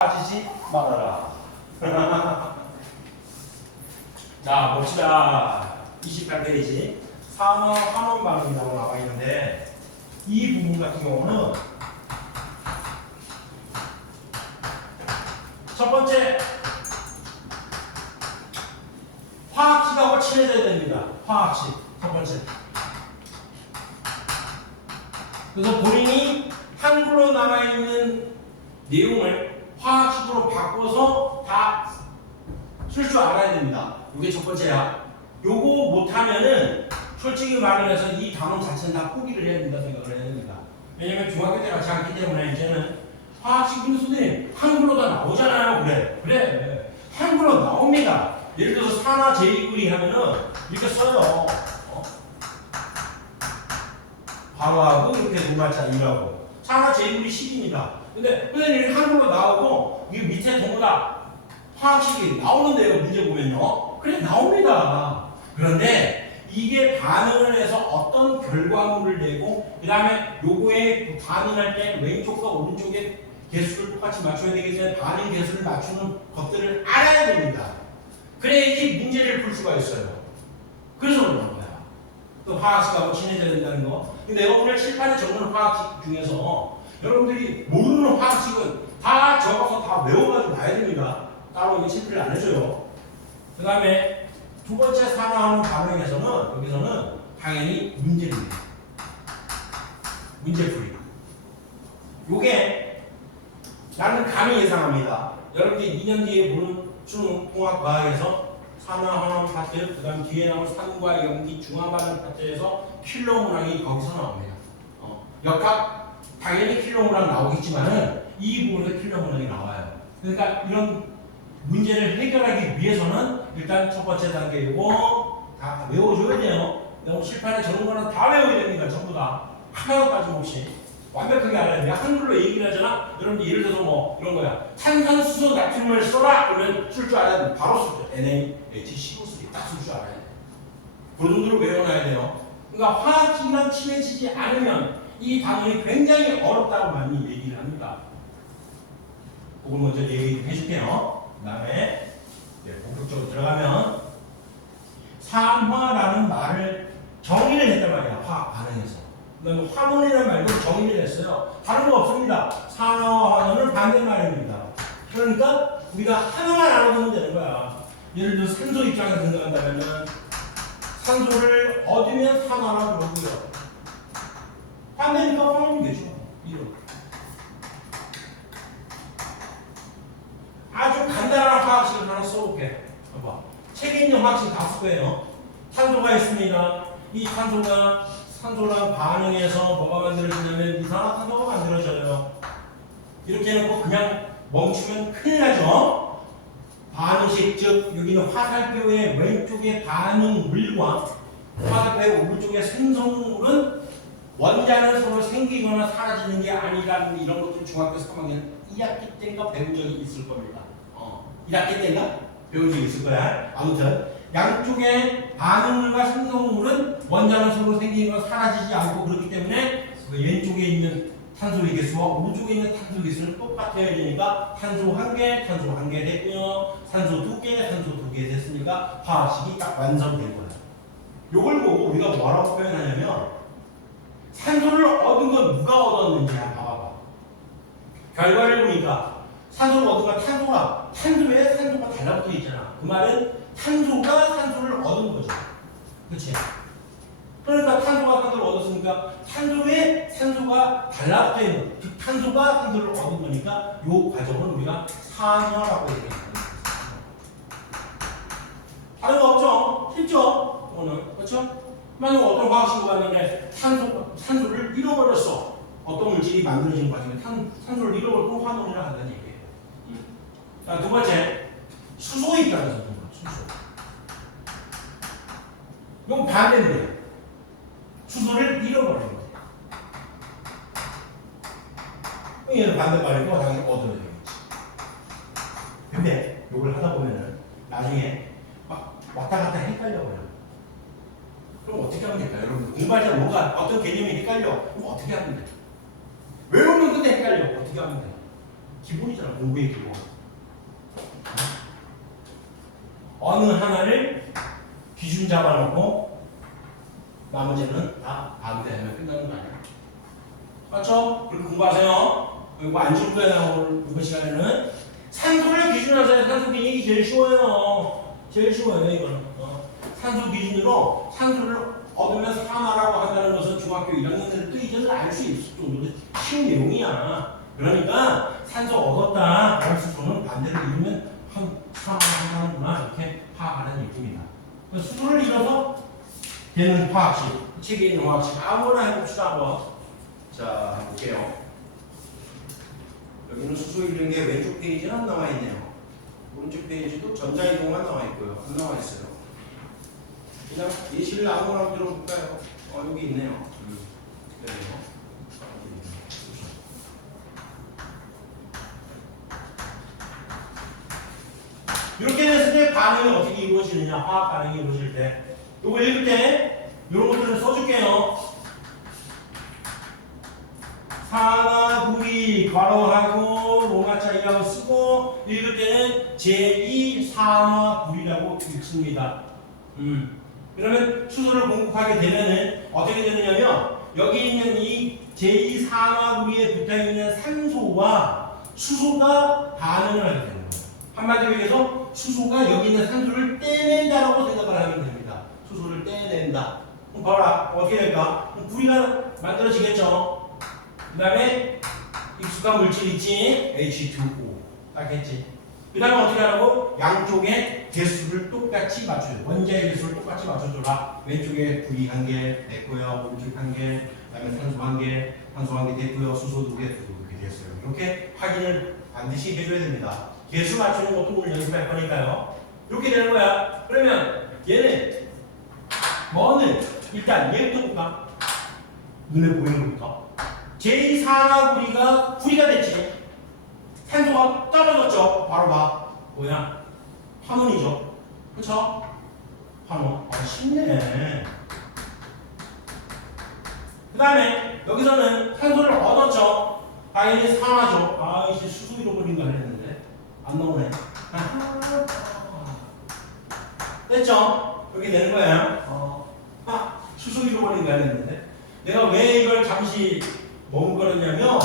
빠지지 말아라. 자, 봅시다. 28페이지. 산화 환원 반응이라고 나와 있는데, 이 부분 같은 경우는 첫 번째, 화학식하고 친해져야 됩니다. 화학식. 첫 번째. 그래서 본인이 한글로 나와 있는 내용을 화학식으로 바꿔서 다 쓸 줄 알아야 됩니다. 이게 첫 번째야. 요거 못하면은 솔직히 말을 해서 이 단원 자체는 다 포기를 해야 된다 생각을 해야 됩니다. 왜냐면 중학교 때 같이 했기 때문에 이제는 화학식 근데 선생님 한글로 다 나오잖아요. 그래. 한글로 나옵니다. 예를 들어서 산화 제2구리 하면은 이렇게 써요. 바로하고 이렇게 동말자 2라고. 산화 제2구리 10입니다. 근데 선생님 한글로 나오고 이 밑에 전부 다 화학식이 나오는데요. 문제 보면요. 그래 나옵니다. 그런데 이게 반응을 해서 어떤 결과물을 내고 그 다음에 요거에 반응할 때 왼쪽과 오른쪽의 개수를 똑같이 맞춰야 되기 때문에 반응 개수를 맞추는 것들을 알아야 됩니다. 그래야지 문제를 풀 수가 있어요. 그래서 그런 거야. 또 화학식하고 친해져야 된다는 거. 근데 내가 오늘 칠판에 적는 화학식 중에서 여러분들이 모르는 화학식은 다 적어서 다 외워가지고 가야 됩니다. 따로 이게 체크를 안 해줘요. 그 다음에 두 번째 산화하는 반응에서는 여기서는 당연히 문제입니다. 문제풀이. 요게 나는 감히 예상합니다. 여러분들이 2년 뒤에 보는 수능 통합과학에서 산화환원 파트, 그 다음 뒤에 나온 산과 염기 중화반응 파트에서 킬러 문항이 거기서 나옵니다. 역학 당연히 킬러 문항 나오겠지만은 이 부분에서 킬러 문항이 나와요. 그러니까 이런 문제를 해결하기 위해서는 일단 첫 번째 단계 이거 다 외워줘야 돼요. 너무 칠판에 적은 거는 다 외워야 됩니다. 전부 다 하나도 빠짐없이 완벽하게 알아야 돼요. 한글로 얘기를 하잖아. 여러분들 예를 들어서 뭐 이런 거야. 탄산수소 나트륨을 써라 그러면 쓸 줄 알아야 돼. 바로 쓸 줄. NaHCO3 딱 쓸 줄 알아야 돼. 그 정도로 외워놔야 돼요. 그러니까 화학이랑 친해지지 않으면 이 단원이 굉장히 어렵다고 많이 얘기를 합니다. 그걸 먼저 얘기 해줄게요. 그 다음에 본격적으로 들어가면 산화라는 말을 정의를 했단 말이야. 화학 반응에서. 그 다음에 환원이라는 말도 정의를 했어요. 다른 거 없습니다. 산화와 환원은 반대말입니다. 그러니까 우리가 하나만 알아두면 되는 거야. 예를 들어 산소 입장에서 생각한다면 산소를 얻으면 산화라 그러고요. 반대니까 환원이 되죠. 이런. 아주 간단한 화학식을 하나 써볼게. 봐봐. 책에 있는 화학식 다 쓸 거예요. 탄소가 있습니다. 이 산소랑 반응해서 뭐가 만들어지냐면 이산화탄소가 만들어져요. 이렇게 해놓고 그냥 멈추면 큰일 나죠. 반응식, 즉 여기는 화살표의 왼쪽의 반응물과 화살표의 오른쪽의 생성물은 원자는 서로 생기거나 사라지는 게 아니라는 이런 것들 중학교 3학년 2학기 때인가 배운 적이 있을 겁니다. 1학기 때인가 배운 적이 있을 거야. 아무튼 양쪽의 반응물과 생성물은 원자는 서로 생기거나 사라지지 않고 그렇기 때문에 왼쪽에 있는 탄소의 개수와 오른쪽에 있는 탄소 개수는 똑같아야 되니까 탄소 1개, 탄소 1개 됐고요. 산소 2개, 탄소 2개 됐으니까 화학식이 딱 완성된 거예요. 요걸 보고 우리가 뭐라고 표현하냐면 산소를 얻은 건 누가 얻었는지 한번 봐봐. 결과를 보니까 산소를 얻은 건 탄소에 산소가 달라붙어 있잖아. 그 말은 탄소가 산소를 얻은 거죠. 그치? 그러니까 탄소가 산소를 얻었으니까 탄소에 산소가 달라붙어 있는, 즉 탄소가 산소를 얻은 거니까 이 과정을 우리가 산화라고 얘기합니다. 다른 거 없죠? 쉽죠? 오늘 그렇죠? 만약 어떤 화학식을 봤는데 산소를 잃어버렸어. 어떤 물질이 만들어지는 과정에 산소를 잃어버리고 환원이라 한다는 얘기예요. 자, 두 번째, 수소 입장에서 본 거야. 수소. 이건 반대인데요. 수소를 잃어버린 거예요. 얘는 반대말이고 당연히 얻어야 되겠지. 근데 이걸 하다 보면은 나중에 막 왔다 갔다 헷갈려버려. 그럼 어떻게 하면 될까요? 여러분 공부할 때 뭔가 어떤 개념이 헷갈려. 그럼 어떻게 하면 돼? 외우는 근데 헷갈려. 어떻게 하면 돼? 기본이잖아. 공부의 기본. 어느 하나를 기준 잡아놓고 나머지는 다 반대하면 끝나는 거 아니야. 맞죠? 그렇게 공부하세요. 이거 안 줄 거야. 오늘 이번 시간에는 산소를 기준으로 해서 산소 기준이 제일 쉬워요. 제일 쉬워요 이거는. 산소 기준으로 산소를 얻으면 산화라고 한다는 것은 중학교 1학년들도 이제는 알 수 있을 정도로 쉬운 내용이야. 그러니까 산소 얻었다. 수소는 반대로 이루면 산화한다는구나 이렇게 파악하는 얘기입니다. 수소를 잃어서 되는 화학식, 책에 있는 화학식 아무거나 해봅시다 한번. 자, 볼게요. 여기는 수소 잃은 게 왼쪽 페이지는 안 나와 있네요. 오른쪽 페이지도 전자이동만 나와 있고요. 안 나와 있어요. 그냥 예시를 아무거나 들어볼까요? 여기 있네요. 여기요. 이렇게 됐을 때 반응이 어떻게 이루어지느냐, 화학 반응이 이루어질 때. 이거 읽을 때 이런 것들을 써줄게요. 산화구리 괄호하고 로마자리라고 쓰고 읽을 때는 제2산화구리라고 읽습니다. 그러면 수소를 공급하게 되면은 어떻게 되느냐면 여기 있는 이 제2산화구리에 붙어있는 산소와 수소가 반응을 하게 되는 거예요. 한마디로 얘기해서 수소가 여기 있는 산소를 떼낸다라고 생각을 하면 됩니다. 수소를 떼낸다. 그럼 봐라. 어떻게 될까? 구리가 만들어지겠죠. 그 다음에 익숙한 물질 있지? H2O 딱 했지. 그 다음에 어떻게 하라고? 양쪽에 개수를 똑같이 맞춰줘. 원자의 개수를 똑같이 맞춰줘라. 왼쪽에 구리 한 개 됐고요. 오른쪽 한 개, 그 다음에 산소 한 개, 산소 한 개 됐고요. 수소 두 개, 이렇게 됐어요. 이렇게 확인을 반드시 해줘야 됩니다. 개수 맞추는 것도 오늘 연습할 거니까요. 이렇게 되는 거야. 그러면 얘는 뭐는 일단 얘부터 볼까? 눈에 보이는 것부터. 제2산화구리가 구리가 됐지. 산소가 떨어졌죠. 바로 봐. 뭐야? 환원이죠. 그쵸? 환원. 쉽네. 그 다음에 여기서는 산소를 얻었죠. 당연히 산화죠. 이제 수소 잃어버린 거 했는데 안 나오네. 됐죠? 여기 되는 거예요. 수소 잃어버린 거 했는데 내가 왜 이걸 잠시 머뭇거렸냐면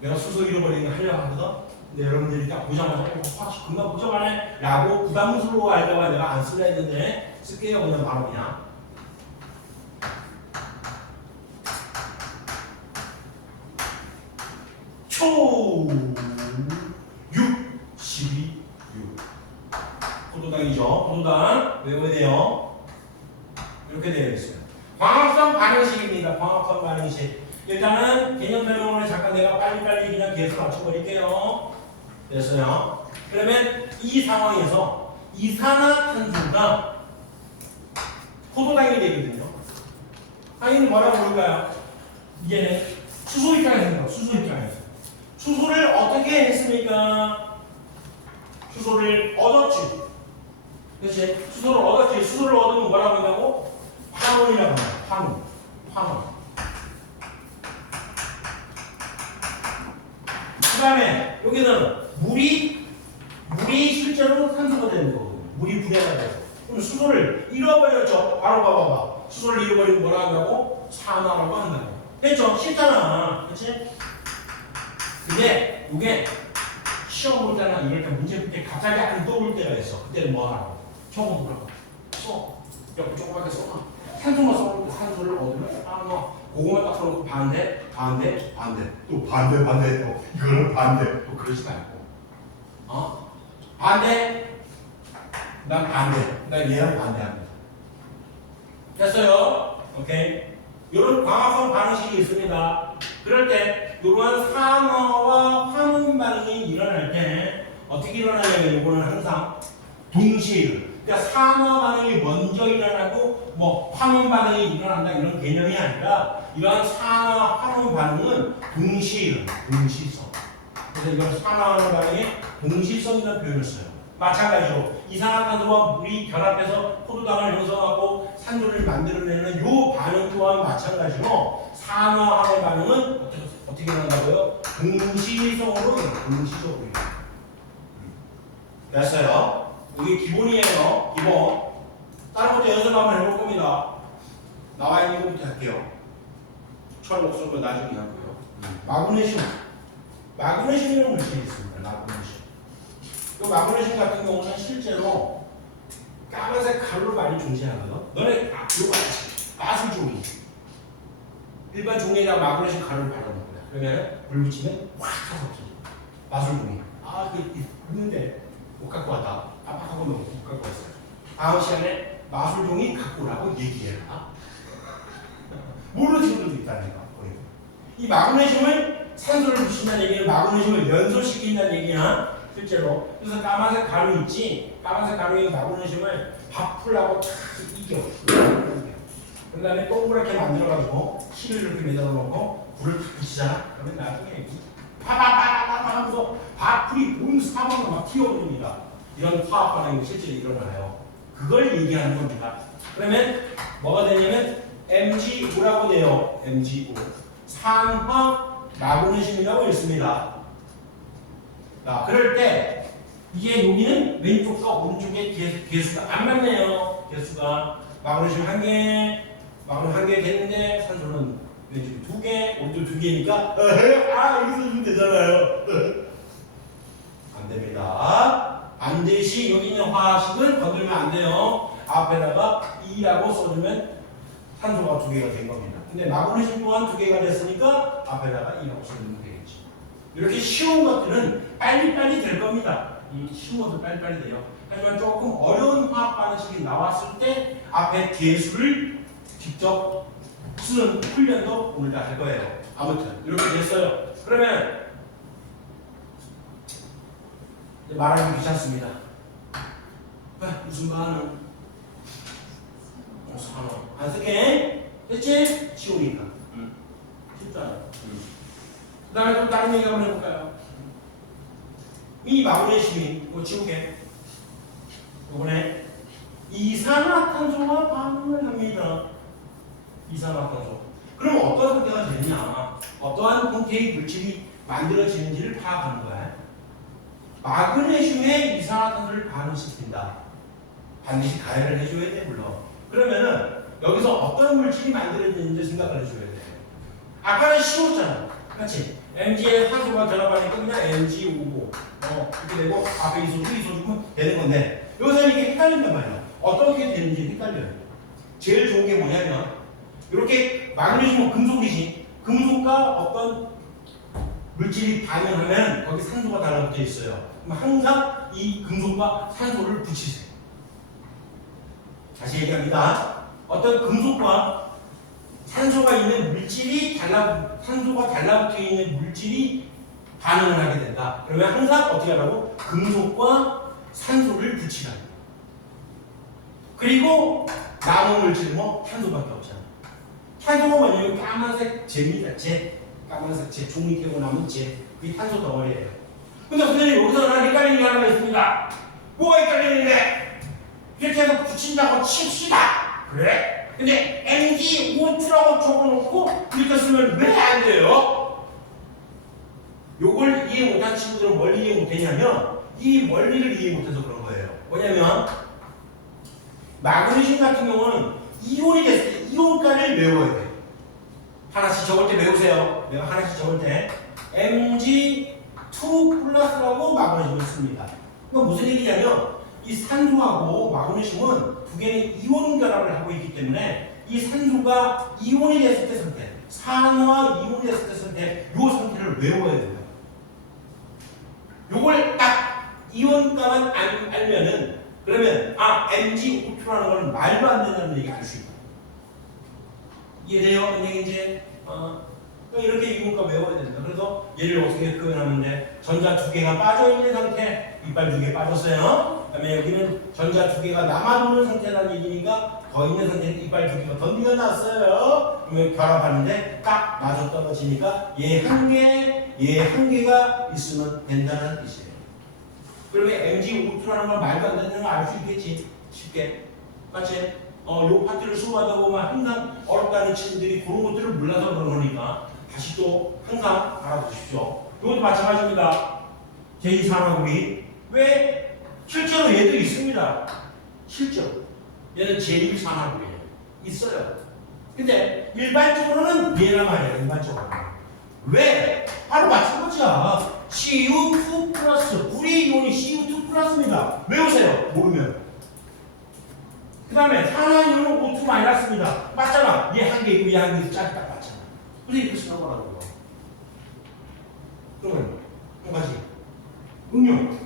내가 수소 잃어버리는 거 하려고 하거든. 근데 여러분들이 딱 보자마자 확실히 금방 보자마자 라고 부담스러워할까봐 내가 안 쓰려 했는데 쓸게요. 그냥 바로 그냥. 초 6, 12, 6 포도당이죠. 포도당 외워야 돼요. 이렇게 되어 있어요. 광합성 반응식입니다. 광합성 반응식. 일단은 개념 설명을 잠깐 내가 빨리빨리 그냥 계속 맞춰버릴게요. 됐어요. 그러면 이 상황에서 이산화탄소가 포도당이 되거든요. 당연히 뭐라고 부를까요? 이제는 수소 입장에서 수소 입장에서 수소를 어떻게 했습니까? 수소를 얻었지. 그렇지? 수소를 얻었지. 수소를 얻으면 뭐라고 한다고? 환원이라고 합니다. 환원. 그 다음에 여기는 물이 실제로 산소가 되는 거거든요. 물이 불에가 돼서. 그럼 수소를 잃어버렸죠. 바로 봐봐. 수소를 잃어버리면 뭐라 한다고? 산화라고 한다고. 됐죠? 쉽잖아. 그렇지? 근데 이게 시험 볼 때나 이럴 때 문제 볼 때 갑자기 안 떠올 때가 있어. 그때는 뭐 하라고? 처음 보라고. 써. 옆에 조그맣게 써. 산소만 써놓고 산소를 얻으면 그거만 딱 써놓고 반대 또 반대 또 이거는 반대 또 그러지 말고 반대 난 반대 난 얘랑 반대합니다. 됐어요? 오케이. 이런 광합성 반응식이 있습니다. 그럴 때 이러한 산화와 환원 반응이 일어날 때 어떻게 일어나냐면 이거는 항상 동시에 그러니까 산화 반응이 먼저 일어나고 뭐 환원 반응이 일어난다 이런 개념이 아니라 이러한 산화 환원 반응은 동시에 동시성. 그래서 이걸 산화 환원 반응의 동시성이라는 표현을 써요. 마찬가지로 이산화탄소와 물이 결합해서 포도당을 형성하고 산소를 만들어내는 이 반응 또한 마찬가지로 산화 환원 반응은 어떻게 일어난다고요? 공시적으로 공시적으로. 됐어요? 이게 기본이에요. 기본. 다른 것도 연습 한번 해볼 겁니다. 나와 있는 것부터 할게요. 철 없을 거 나중에 하고요. 마그네슘. 마그네슘이라는 물질이 있습니다. 마그네슘. 이 마그네슘 같은 경우는 실제로 까만색 가루를 많이 존재하거든. 너네 이거 마술 종이. 일반 종이에다가 마그네슘 가루를 발라놓은 거야. 그러면 물 붙이면 확 타서 없어져. 마술 종이. 아, 있는데 못 갖고 왔다. 깜빡하고 못 갖고 왔어요. 다음 시간에 마술 종이 갖고 오라고 얘기해라. 모르는 친구들도 있다니까. 이 마그네슘을 산소를 붙인다는 얘기는 마그네슘을 연소시킨다는 얘기야. 실제로. 그래서 까만색 가루 있지. 까만색 가루에 마그네슘을 밥풀하고 탁 이겨. 그 다음에 동그랗게 만들어가지고 실을 이렇게 매달아 놓고 불을 탁 붙이잖아. 그러면 나중에 파파파파파 하면서 밥풀이 온 사방으로 막 튀어오릅니다. 이런 화학 반응이 실제로 일어나요. 그걸 얘기하는 겁니다. 그러면 뭐가 되냐면 MgO라고 돼요. MgO. 산화 마그네슘이라고 있습니다. 자, 그럴 때 이게 여기는 왼쪽과 오른쪽에 개수가 안 맞네요. 개수가 마그네슘 1개, 마그네슘 1개 됐는데 산소는 왼쪽에 2개, 오른쪽 2개니까 여기서 주면 되잖아요. 안 됩니다. 반드시 여기 있는 화학식을 건들면 안 돼요. 앞에다가 2라고 써주면 산소가 2개가 된 겁니다. 근데 마그네슘 또한 2개가 됐으니까 앞에다가 2라고 써주면 되겠지. 이렇게 쉬운 것들은 빨리빨리 될 겁니다. 쉬운 것도 빨리빨리 돼요. 하지만 조금 어려운 화학 반응식이 나왔을 때 앞에 개수를 직접 쓰는 훈련도 오늘 다 할 거예요. 아무튼 이렇게 됐어요. 그러면 말하기 귀찮습니다. 무슨 반응? 산화. 안 쓸게. 됐지? 치우니까. 쉽잖아. 그 다음에 좀 다른 얘기 한번 해볼까요? 이 마그네슘이, 이거 지우개. 이번에 이산화탄소와 반응을 합니다. 이산화탄소. 그럼 어떤 상태가 되느냐? 어떠한 형태의 물질이 만들어지는지를 파악하는 거야. 마그네슘에 이산화탄소를 반응시킨다. 반드시 가열을 해줘야 돼, 물론. 그러면은 여기서 어떤 물질이 만들어지는지 생각을 해줘야 돼. 아까는 쉬웠잖아. 그렇지? Mg에 산소가 들어가니까 그냥 MgO 이렇게 되고 앞에 이소주면 되는 건데 여기서는 이게 헷갈린단 말이야. 어떻게 되는지 헷갈려요. 제일 좋은 게 뭐냐면 이렇게 마그네슘은 금속이지. 금속과 어떤 물질이 반응하면 거기 산소가 달라붙어 있어요. 그럼 항상 이 금속과 산소를 붙이세요. 다시 얘기합니다. 어떤 금속과 산소가 있는 물질이 산소가 달라붙어 있는 물질이 반응을 하게 된다. 그러면 항상 어떻게 하라고? 금속과 산소를 붙이라. 그리고 남은 물질은 뭐? 탄소밖에 없잖아. 탄소가 뭐냐면 까만색 재입니다. 재. 까만색 재. 종이 깨고 남은 재. 그게 탄소 덩어리예요. 근데 선생님 여기서 나는 헷갈리는 게 하나가 있습니다. 뭐가 헷갈리는데? 이렇게 해서 붙인다고 칩시다. 그래? 근데 MgO2라고 적어놓고 이렇게 쓰면 왜 안 돼요? 요걸 이해 못한 친구들은 뭘 이해 못했냐면 이 원리를 이해 못해서 그런 거예요. 뭐냐면 마그네슘 같은 경우는 이온이 됐을 때 이온가를 외워야 돼요. 하나씩 적을 때 외우세요. 내가 하나씩 적을 때 Mg2 플러스라고 마그네슘을 씁니다. 이건 무슨 얘기냐면 이 산소하고 마그네슘은 두 개는 이온 결합을 하고 있기 때문에 이 산소가 이온이 됐을 때 상태, 산화 이온이 됐을 때 상태, 이 상태를 외워야 됩니다. 요걸 딱 이온가만 알면은 그러면 MgO2라는 건 말도 안 된다는 얘기 알 수 있다. 이해돼요? 뭔 얘기인지? 이렇게 이온가 외워야 된다. 그래서 얘를 어떻게 표현하는데 전자 2개가 빠져있는 상태, 이빨 2개 빠졌어요. 그 다음에 여기는 전자 2개가 남아도는 상태라는 얘기니까 더 있는 상태는 이빨 2개가 더 밀어놨어요. 그러면 결합하는데 딱 맞아 떨어지니까 얘 1개, 얘 1개가 있으면 된다는 뜻이에요. 그러면 MgO2라는 걸 말도 안 되는 걸 알 수 있겠지. 쉽게. 맞지? 요 파트를 수업하다 보면 항상 어렵다는 친구들이 그런 것들을 몰라서 그런 거니까 다시 또 항상 알아두십시오. 이것도 마찬가지입니다. 제2산화구리. 왜? 실제로 얘도 있습니다. 실제로. 얘는 제1산화구리예요. 있어요. 근데 일반적으로는 얘란 말이에요. 일반적으로. 왜? 바로 마찬가지야. CU2 플러스. 구리 이온이 CU2 플러스입니다. 외우세요. 모르면. 그 다음에 산화이온은 O2 마이너스입니다. 맞잖아. 얘 한 개 있고 얘 한 개 있고 짝이 딱 맞잖아. 근데 이렇게 쓰라고. 그러면 한 가지. 응용.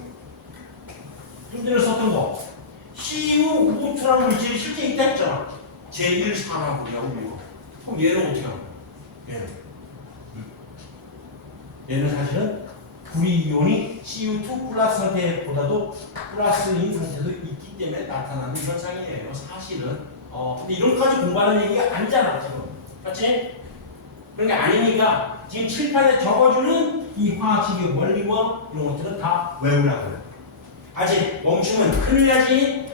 문제를 썼던 거. CU2라는 물질이 실제 있다 했잖아. 제1산화구리라고. 그럼 얘는 어떻게 하는 거야? 얘는 사실은 구리 이온이 CU2 플러스 상태보다도 플러스인 상태도 있기 때문에 나타나는 현상이에요. 사실은. 근데 이런까지 공부하는 얘기가 아니잖아, 지금. 맞지? 그런 게 아니니까 지금 칠판에 적어주는 이 화학식의 원리와 이런 것들은 다 외우라고요. 아직 멈추면 큰일 나지.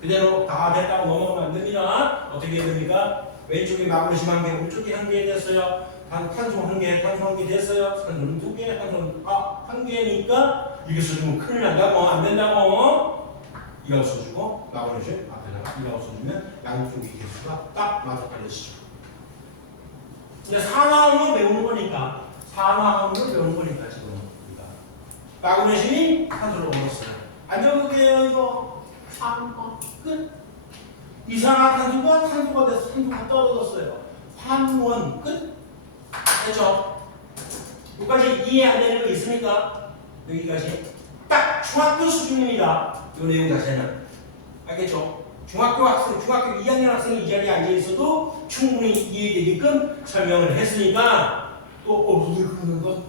그대로 다 됐다고 넘어가면 안 됩니다. 어떻게 해야 됩니까? 왼쪽에 마그네슘 한 개, 오른쪽에 한 개 됐어요. 탄소 한 개, 탄소 한 개 됐어요. 탄소는 두 개, 탄소는 한 개니까 이렇게 써주면 큰일 난다고, 안 된다고. 이라고 써주고 마그네슘 앞에다가 이라고 써주면 양쪽의 개수가 딱 맞아 떨어지죠. 근데 산화음을 배우는 거니까, 산화음을 배우는 거니까 지금 우리가 마그네슘이 탄소를 얻었어요. 안 적을게요 이거. 3, 끝. 이산화탄소가 탄소가 돼서 탄소가 떨어졌어요. 환원 끝. 됐죠? 여기까지 이해 안 되는 거 있습니까? 여기까지 딱 중학교 수준입니다. 이 내용 자체는. 알겠죠? 중학교 학생, 중학교 2학년 학생이 이 자리에 앉아 있어도 충분히 이해되게끔 설명을 했으니까 또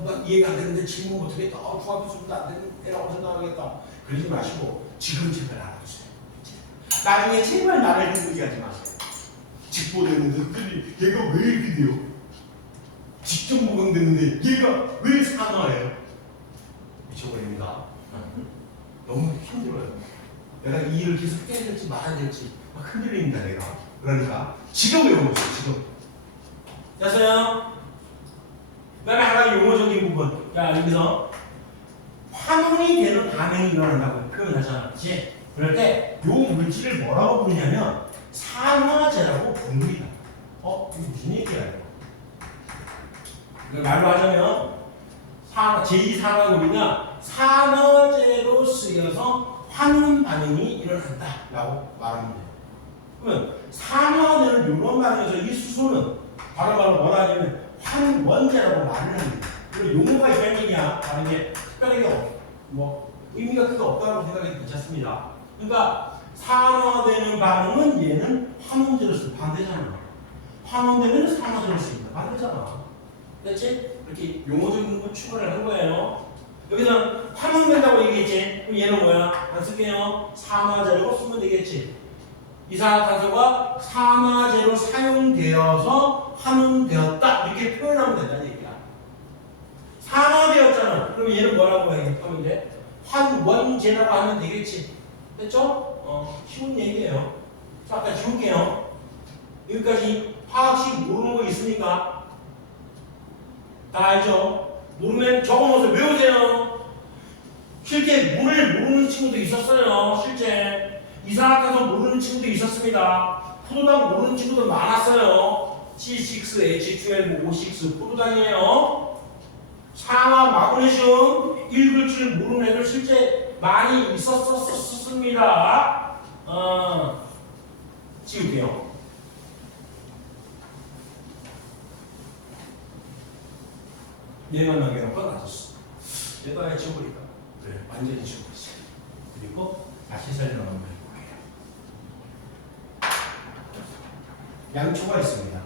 그런 이해가 안 되는데 질문 못하게 또 중학교 수준도 안 되는 애라고 생각하겠다. 그러지 마시고 지금 제발 알아두세요. 나중에 제발 나를 흔들리하지 마세요. 직보되는데 얘가 왜 이렇게 돼요? 직접 모방됐는데 얘가 왜 산화해요? 미쳐버립니다. 너무 힘들어요. 내가 이 일을 계속 해야 될지 말아야 될지 막 흔들립니다 내가. 그러니까 지금 외워보세요. 지금. 됐어요? 그 다음에 하나 용어적인 부분. 자 여기서 환원이 되는 반응이 일어난다고 표현하잖아. 그치? 그럴 때 요 물질을 뭐라고 부르냐면 산화제라고 부릅니다. 이게 무슨 얘기야 이거? 말로 하자면 제2산화구리가 산화제로 쓰여서 환원 반응이 일어난다 라고 말하면 돼요. 그러면 산화제는 이런 반응에서 이 수소는 바로 뭐라 하냐면 환원제라고 말을 합니다. 그리고 용어가 있다는 얘기야. 다른 게 특별하게 의미가 크게 없다고 생각이 괜찮습니다. 그러니까 산화되는 반응은 얘는 환원제로서 반대잖아. 환원되면 산화제로 쓰입니다. 반대잖아. 그렇지? 이렇게 용어적인 거 추가를 한 거예요. 여기서는 환원된다고 얘기했지. 그럼 얘는 뭐야? 안 쓸게요. 산화제로 쓰면 되겠지. 이산화탄소가 산화제로 사용되어서 환원되었다. 이렇게 표현하면 된다는 얘기야. 산화되었잖아. 그럼 얘는 뭐라고 하면 돼? 환원제라고 하면 되겠지. 됐죠? 쉬운 얘기예요. 자, 아까 지울게요. 여기까지 화학식 모르는 거 있으니까 다 알죠? 모르면 적어놓으세요. 외우세요. 실제 물을 모르는 친구도 있었어요. 실제 이산화탄소 모르는 친구도 있었습니다. 포도당 모르는 친구도 많았어요. C6H12O6 포도당이에요. 산화 마그네슘 읽을 줄 모르는 애들 실제 많이 있었습니다. 지울게요. 얘만 남겨놓고 놔뒀어. 얘도 아예 지워버릴까? 그래, 완전히 지워버렸어요. 그리고 다시 설명을 한번 해볼게요. 양초가 있습니다.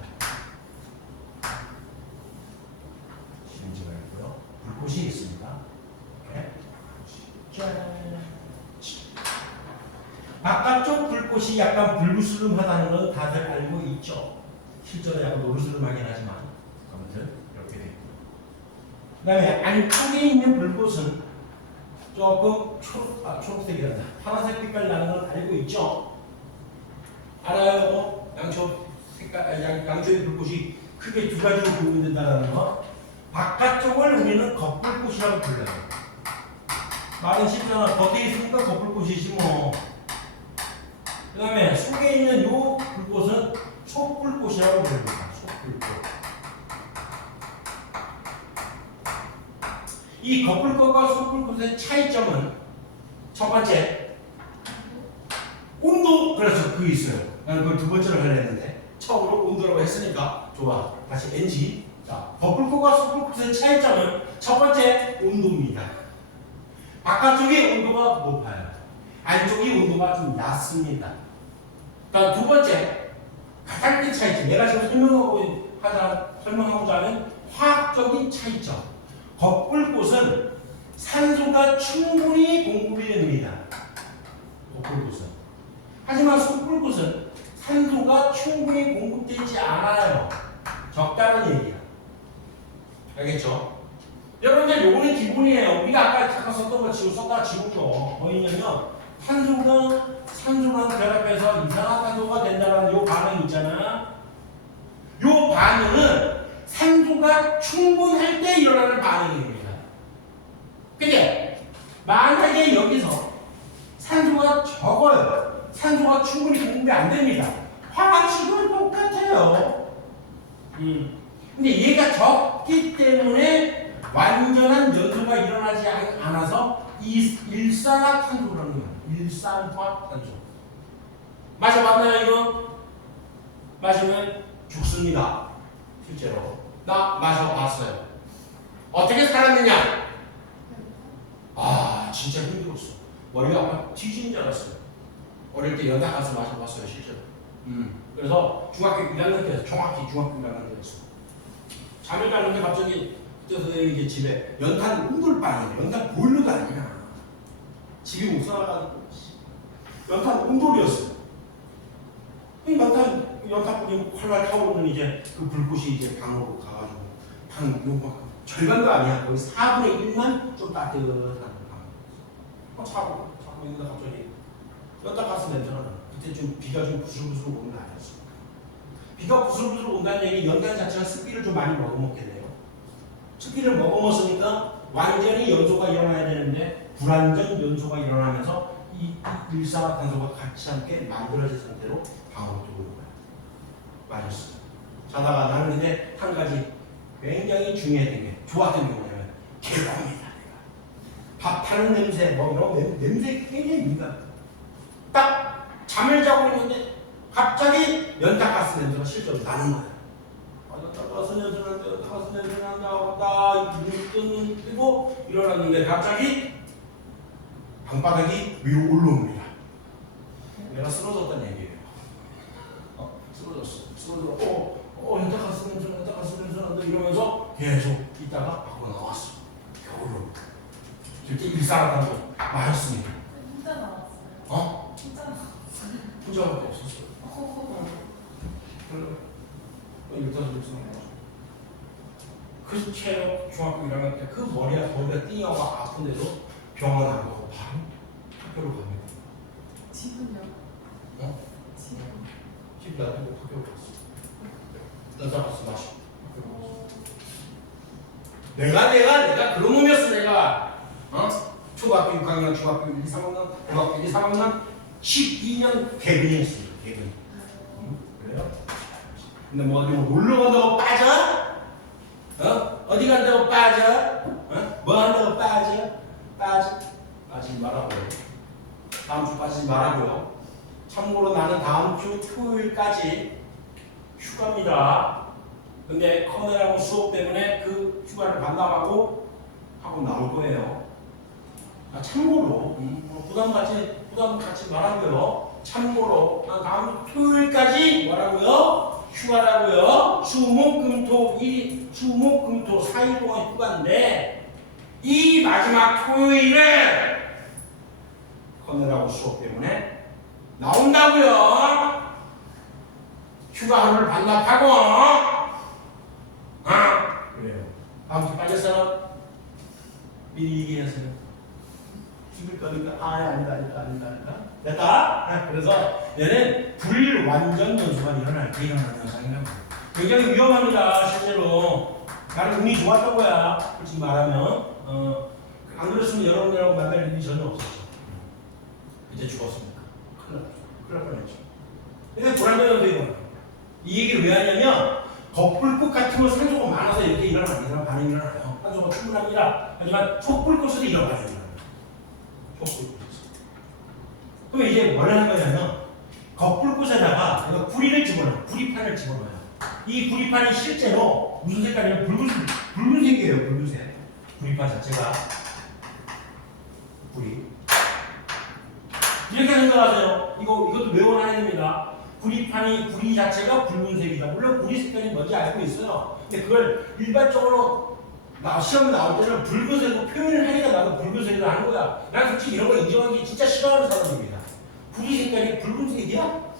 심지가 있고요. 불꽃이 있습니다. 이렇게. 짠. 바깥쪽 불꽃이 약간 불그스름하다는 건 다들 알고 있죠. 실제로 약간 노르스름하긴 하지만 아무튼 이렇게 되고. 그 다음에 안쪽에 있는 불꽃은 조금 초록색이란다. 파란색 빛깔 나는 걸 알고 있죠. 알아요? 양초 색깔, 양초의 불꽃이 크게 두 가지로 구분된다는 거. 바깥쪽을 우리는 겉불꽃이라고 불러요. 말은 쉽잖아. 겉에 있으니까 겉불꽃이지 뭐. 그 다음에 속에 있는 요 불꽃은 속불꽃이라고 부릅니다. 속불꽃. 이 겉불꽃과 속불꽃의 차이점은 첫 번째 온도. 그래서 그게 있어요. 나는 그걸 두 번째로 하려 했는데 처음으로 온도라고 했으니까 좋아. 다시 NG. 자, 겉불꽃과 속불꽃의 차이점은 첫 번째 온도입니다. 바깥쪽이 온도가 높아요. 안쪽이 온도가 좀 낮습니다. 그다음 두 번째 가장 큰 차이점. 내가 지금 설명하고자 하는 화학적인 차이점. 겉불꽃은 산소가 충분히 공급이 됩니다. 겉불꽃은. 하지만 속불꽃은 산소가 충분히 공급되지 않아요. 적다는 얘기야. 알겠죠? 여러분들 요거는 기본이에요. 우리가 아까 잠깐 썼던 거 지금 썼다가 지운 거 뭐였냐면 산소랑 결합해서 이산화탄소가 된다는 요 반응 있잖아. 요 반응은 산소가 충분할 때 일어나는 반응입니다. 근데 만약에 여기서 산소가 적어요. 산소가 충분히 공급이 안 됩니다. 화학식은 똑같아요. 근데 얘가 적기 때문에 완전한 연소가 일어나지 않아서 일산화탄소라는 거예요. 일산화탄소. 마셔봤나요 이거? 마시면 죽습니다. 실제로. 나 마셔봤어요. 어떻게 살았느냐? 아 진짜 힘들었어. 머리가 아마 뒤지는 줄 알았어요. 어릴 때 연다 가서 마셔봤어요 실제로. 그래서 중학교 1학년 때였어. 정확히 중학교 1학년 때였어. 잠을 자는데 갑자기 그때 선생님이 집에 연탄 온돌방이네. 연탄 보일러가 아니야. 집이 못 살아가지고 연탄 온돌이었어요. 연탄불이 활활 타오르는 이제 그 불꽃이 이제 방으로 가가지고 방 절반도 아니야. 거의 4분의 1만 좀 따뜻한 방. 차고 있는데 갑자기 연탄가스 냄새가 나. 그때 좀 비가 좀 부슬부슬 오는 날이었어. 비가 부슬부슬 온다는 얘기 연탄 자체가 습기를 좀 많이 먹어먹겠네요. 습기를 먹어먹었으니까 완전히 연소가 일어나야 되는데 불완전 연소가 일어나면서 이 일산화탄소가 같이 함께 만들어진 상태로 방으로 들어오는 거야. 맞았어. 자다가 나는 근데 한 가지 굉장히 중요했던 게 좋았던 게 뭐냐면 개방이다. 밥 타는 냄새 뭐 이런 냄새 굉장히 민감해. 딱 잠을 자고 있는데 갑자기 연탄가스 냄새가 실제로 나는 거야. 연탄가스 냄새 난다. 연탄가스 냄새 난다. 눈 뜨고 일어났는데 갑자기 방바닥이 위로 올라옵니다. 내가 쓰러졌다는 얘기예요. 쓰러졌어. 연탄가스 냄새 난다 이러면서 계속 있다가 밖으로 나왔어. 겨울로. 이렇게 일산화탄소 마셨습니다. 혼자 나왔어요? 어? 혼자 나왔어요? 혼자밖에 없었어. 그 체력 중학교 1학년 때 그 머리가 띵하고 아픈데도 병원 안 가고 바로 학교로 갑니다. 지금요? 어? 지금? 집 놔두고 학교로 갔어. 연탄가스 마시고 내가 그런 놈이었어. 내가 초등학교 6학년, 중학교 1, 3학년, 고등학교 1, 3학년 12년 개근이었어요. 개근. 그래요? 근데 뭐 어디 놀러 간다고 빠져? 어디 간다고 빠져? 뭐 한다고 빠지지 말라고요. 다음 주 빠지지 말라고요. 참고로 나는 다음 주 토요일까지 휴가입니다. 근데 커널하고 수업 때문에 그 휴가를 반납하고 하고 나올 거예요. 참고로 부담 갖지 말라고요. 참고로 다음 토요일까지 뭐라고요? 휴가라고요. 수목금토 4일 동안 휴가인데 이 마지막 토요일에 커널하고 수업 때문에 나온다고요. 휴가 하루를 반납하고 그래요. 다음 주 빠질 사람 미리 얘기하세요. 죽을 거니까 아니다. 됐다? 그래서 얘는 불완전 연소가 일어날 때 일어나는 현상이라고. 굉장히 위험합니다. 실제로 나는 운이 좋았던 거야. 솔직히 말하면 안 그랬으면 여러분들하고 만날 일이 전혀 없었죠. 이제 죽었으니까 큰일 날 뻔했죠. 근데 불안정해도 이거 이 얘기를 왜 하냐면 거풀꽃 같은 건 산소가 많아서 이렇게 일어나는 반응이 일어나요. 산소가 충분합니다. 하지만 촛불꽃은 일어나죠. 촛불꽃. 그럼 이제 뭘 하는 거냐면 거풀꽃에다가 내가 구리를 집어넣어요. 구리판을 집어넣어요. 이 구리판이 실제로 무슨 색깔이냐면 붉은색이에요. 붉은색. 구리판 자체가 구리. 이렇게 생각하세요. 이것도 외워놔야 됩니다. 구리 자체가 붉은색이다. 물론 구리 색깔이 뭔지 알고 있어요. 근데 그걸 일반적으로 시험에 나올 때는 붉은색으로 표현을 하니까 나도 붉은색으로 하는 거야. 난 솔직히 이런 거 인정하기 진짜 싫어하는 사람입니다. 구리 색깔이 붉은색이야?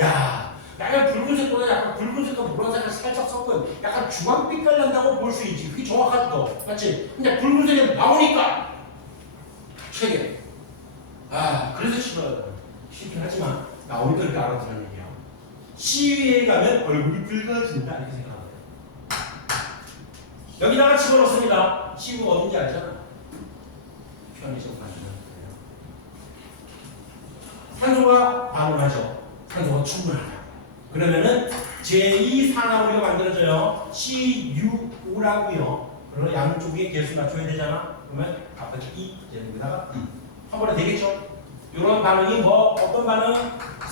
야, 나는 붉은색보다 약간 붉은색과 노란색을 살짝 섞은 약간 주황빛깔 난다고 볼 수 있지. 그게 정확하죠. 맞지? 근데 붉은색이 나오니까 책에 그래서 싫어요. 싫긴 하지만 나오니까 이렇게 알아들으는 얘기야. 시위에 가면 얼굴이 붉어진다 이렇게 생각하거든요. 여기다가 집어넣습니다. 시위가 어딘지 알잖아. 편의점 가시면 산소가 반응하죠. 산소가 충분하다. 그러면은 제2산화우리가 만들어져요. CuO라고요. 그러면 양쪽에 개수 맞춰야 되잖아. 그러면 앞에 E, 여기다가 E. 한 번에 되겠죠? 이런 반응이 어떤 반응?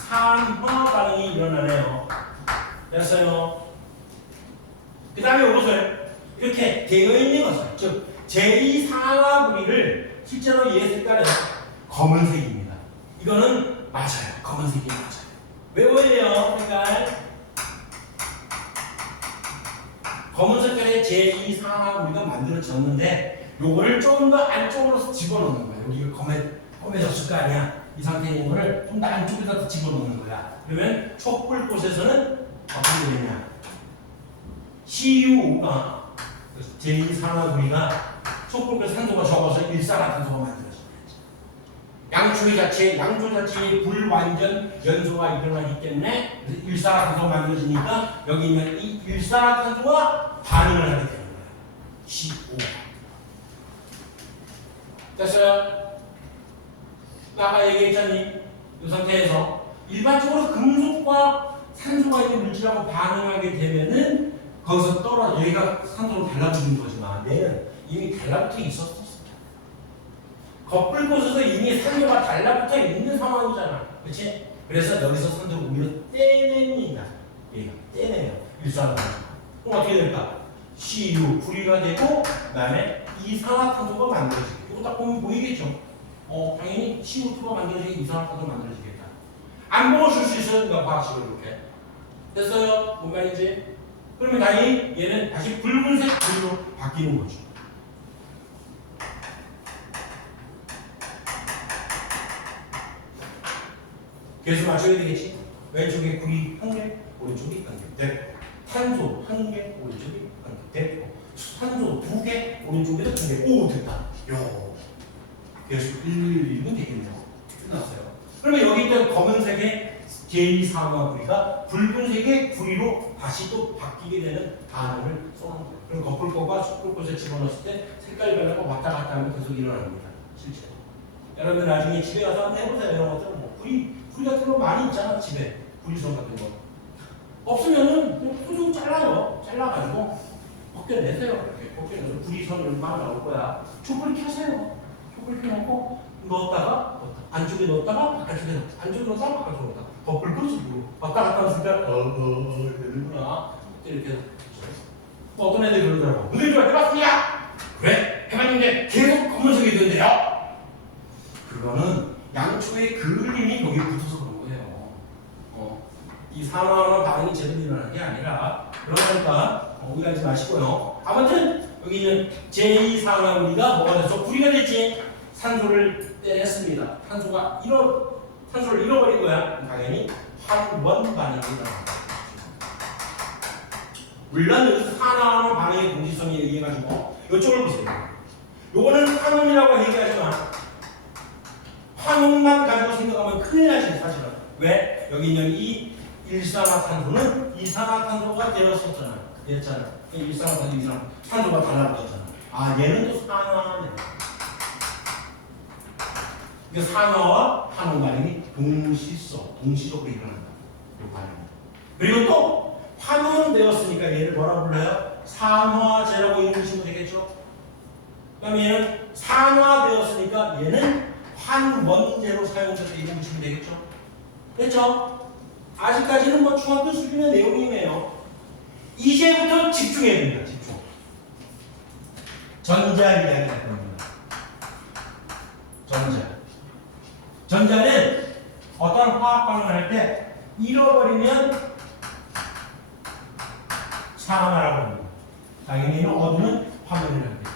산화 반응이 일어나네요. 됐어요? 그 다음에 이것을 이렇게 되어 있는 것을, 즉 제2산화구리를 실제로 얘 색깔은 검은색입니다. 이거는 맞아요. 검은색이 맞아요. 외워야 색깔. 검은 색깔의 제2산화구리가 만들어졌는데 요거를 조금 더 안쪽으로 집어넣는 거예요. 여기가 검해졌을 거 아니야. 이 상태에 있는 거를 좀 더 안쪽에다 더 집어넣는 거야. 그러면 촛불꽃에서는 어떻게 되냐? CuO가 제2산화구리가 촛불꽃 산소가 적어서 일산화탄소가 만들어집니다. 양초 자체에 불완전 연소가 일어나기 때문에 일산화탄소가 만들어지니까 여기 있는 이 일산화탄소가 반응을 하게 되는 거예요. CO. 됐어요? 아까 얘기했잖니? 이 상태에서 일반적으로 금속과 산소가 있는 물질하고 반응하게 되면은 거기서 떨어져. 여기가 산소로 달라붙는 거지만 얘는 이미 달라붙어 있었어. 거풀꽃에서 이미 산소가 달라붙어 있는 상황이잖아. 그렇지? 그래서 여기서 산소를 오히려 떼냅니다. 얘가 떼내요. 일산화탄소. 그럼 어떻게 될까? Cu, 구리가 되고 그 다음에 이산화탄소가 만들어지고 이거 딱 보면 보이겠죠? 당연히 CO2가 만들어지게 이산화탄소가 만들어지겠다. 안 보고 쓸 수 있어요. 과학식으로 이렇게. 됐어요? 뭔 말인지? 그러면 당연히 얘는 다시 붉은색 구리로 바뀌는 거죠. 계속 맞춰야 되겠지? 왼쪽에 구리 1개, 오른쪽에 1개. 됐고. 탄소 1개, 오른쪽에 1개. 됐고. 산소 2개, 오른쪽에도 2개. 오, 됐다. 요. 계속 1, 1은 되겠네요. 끝났어요. 그러면 여기 있던 검은색의 제2산화구리가 붉은색의 구리로 다시 또 바뀌게 되는 반응을 쏘는 거예요. 그럼 거풀꽃과 숯불꽃에 집어넣었을 때 색깔 변화가 왔다 갔다 하면 계속 일어납니다. 실제로. 여러분 나중에 집에 가서 한번 해보세요. 이런 것들은 구리 같은 거 많이 있잖아. 집에 구리선 같은 거 없으면은 그냥 소중 잘라가지고 벗겨내세요. 이렇게 벗겨내서 구리선을 막 나올 거야. 촛불 켜세요. 촛불 켜놓고 넣었다가 안쪽에 넣었다가 바깥쪽에 넣었다. 안쪽에 넣었다가 바깥쪽에 넣었다. 거풀꽃으로 왔다 갔다 하는 순간 되는구나. 이렇게 해서 어떤 애들이 그러더라고. 너희들 좀 해봤냐? 그래? 해봤는데 계속 검은색이 되는데요? 그거는 양초의 그림이 거기에 붙어서 그런 거예요. 이 산화하는 반응이 제대로 일어나는 게 아니라 그러니까 오해하지 마시고요. 아무튼 여기 있는 제2산화구리가 뭐가 돼서 구리가 됐지. 산소를 떼냈습니다. 산소를 잃어버린 거야. 당연히 환원 반응이 일어납니다. 물론 여기서 산화하는 반응의 동시성에 의해 가지고 이쪽을 보세요. 요거는 환원이라고 얘기하지만 환원만 가지고 생각하면 큰일 나지 사실은. 왜? 여기 있는 이 일산화탄소는 이산화탄소가 되었었잖아. 됐잖아. 일산화탄소, 이산화탄소가 달라붙었잖아. 아, 얘는 또 산화네. 이게 산화와 환원 반응이 동시적으로 일어난다. 이 반응. 그리고 또 환원되었으니까 얘를 뭐라 불러요? 산화제라고 이름 붙이면 되겠죠? 그럼 얘는 산화되었으니까 얘는 환원제로 사용돼서 이름 붙이면 되겠죠? 됐죠? 아직까지는 뭐 중학교 수준의 내용이네요. 이제부터 집중해야 됩니다. 집중. 전자 이야기 할 겁니다. 전자는 어떤 화학 반응을 할 때 잃어버리면 산화라고 합니다. 당연히 어두는 화물을 하겠죠.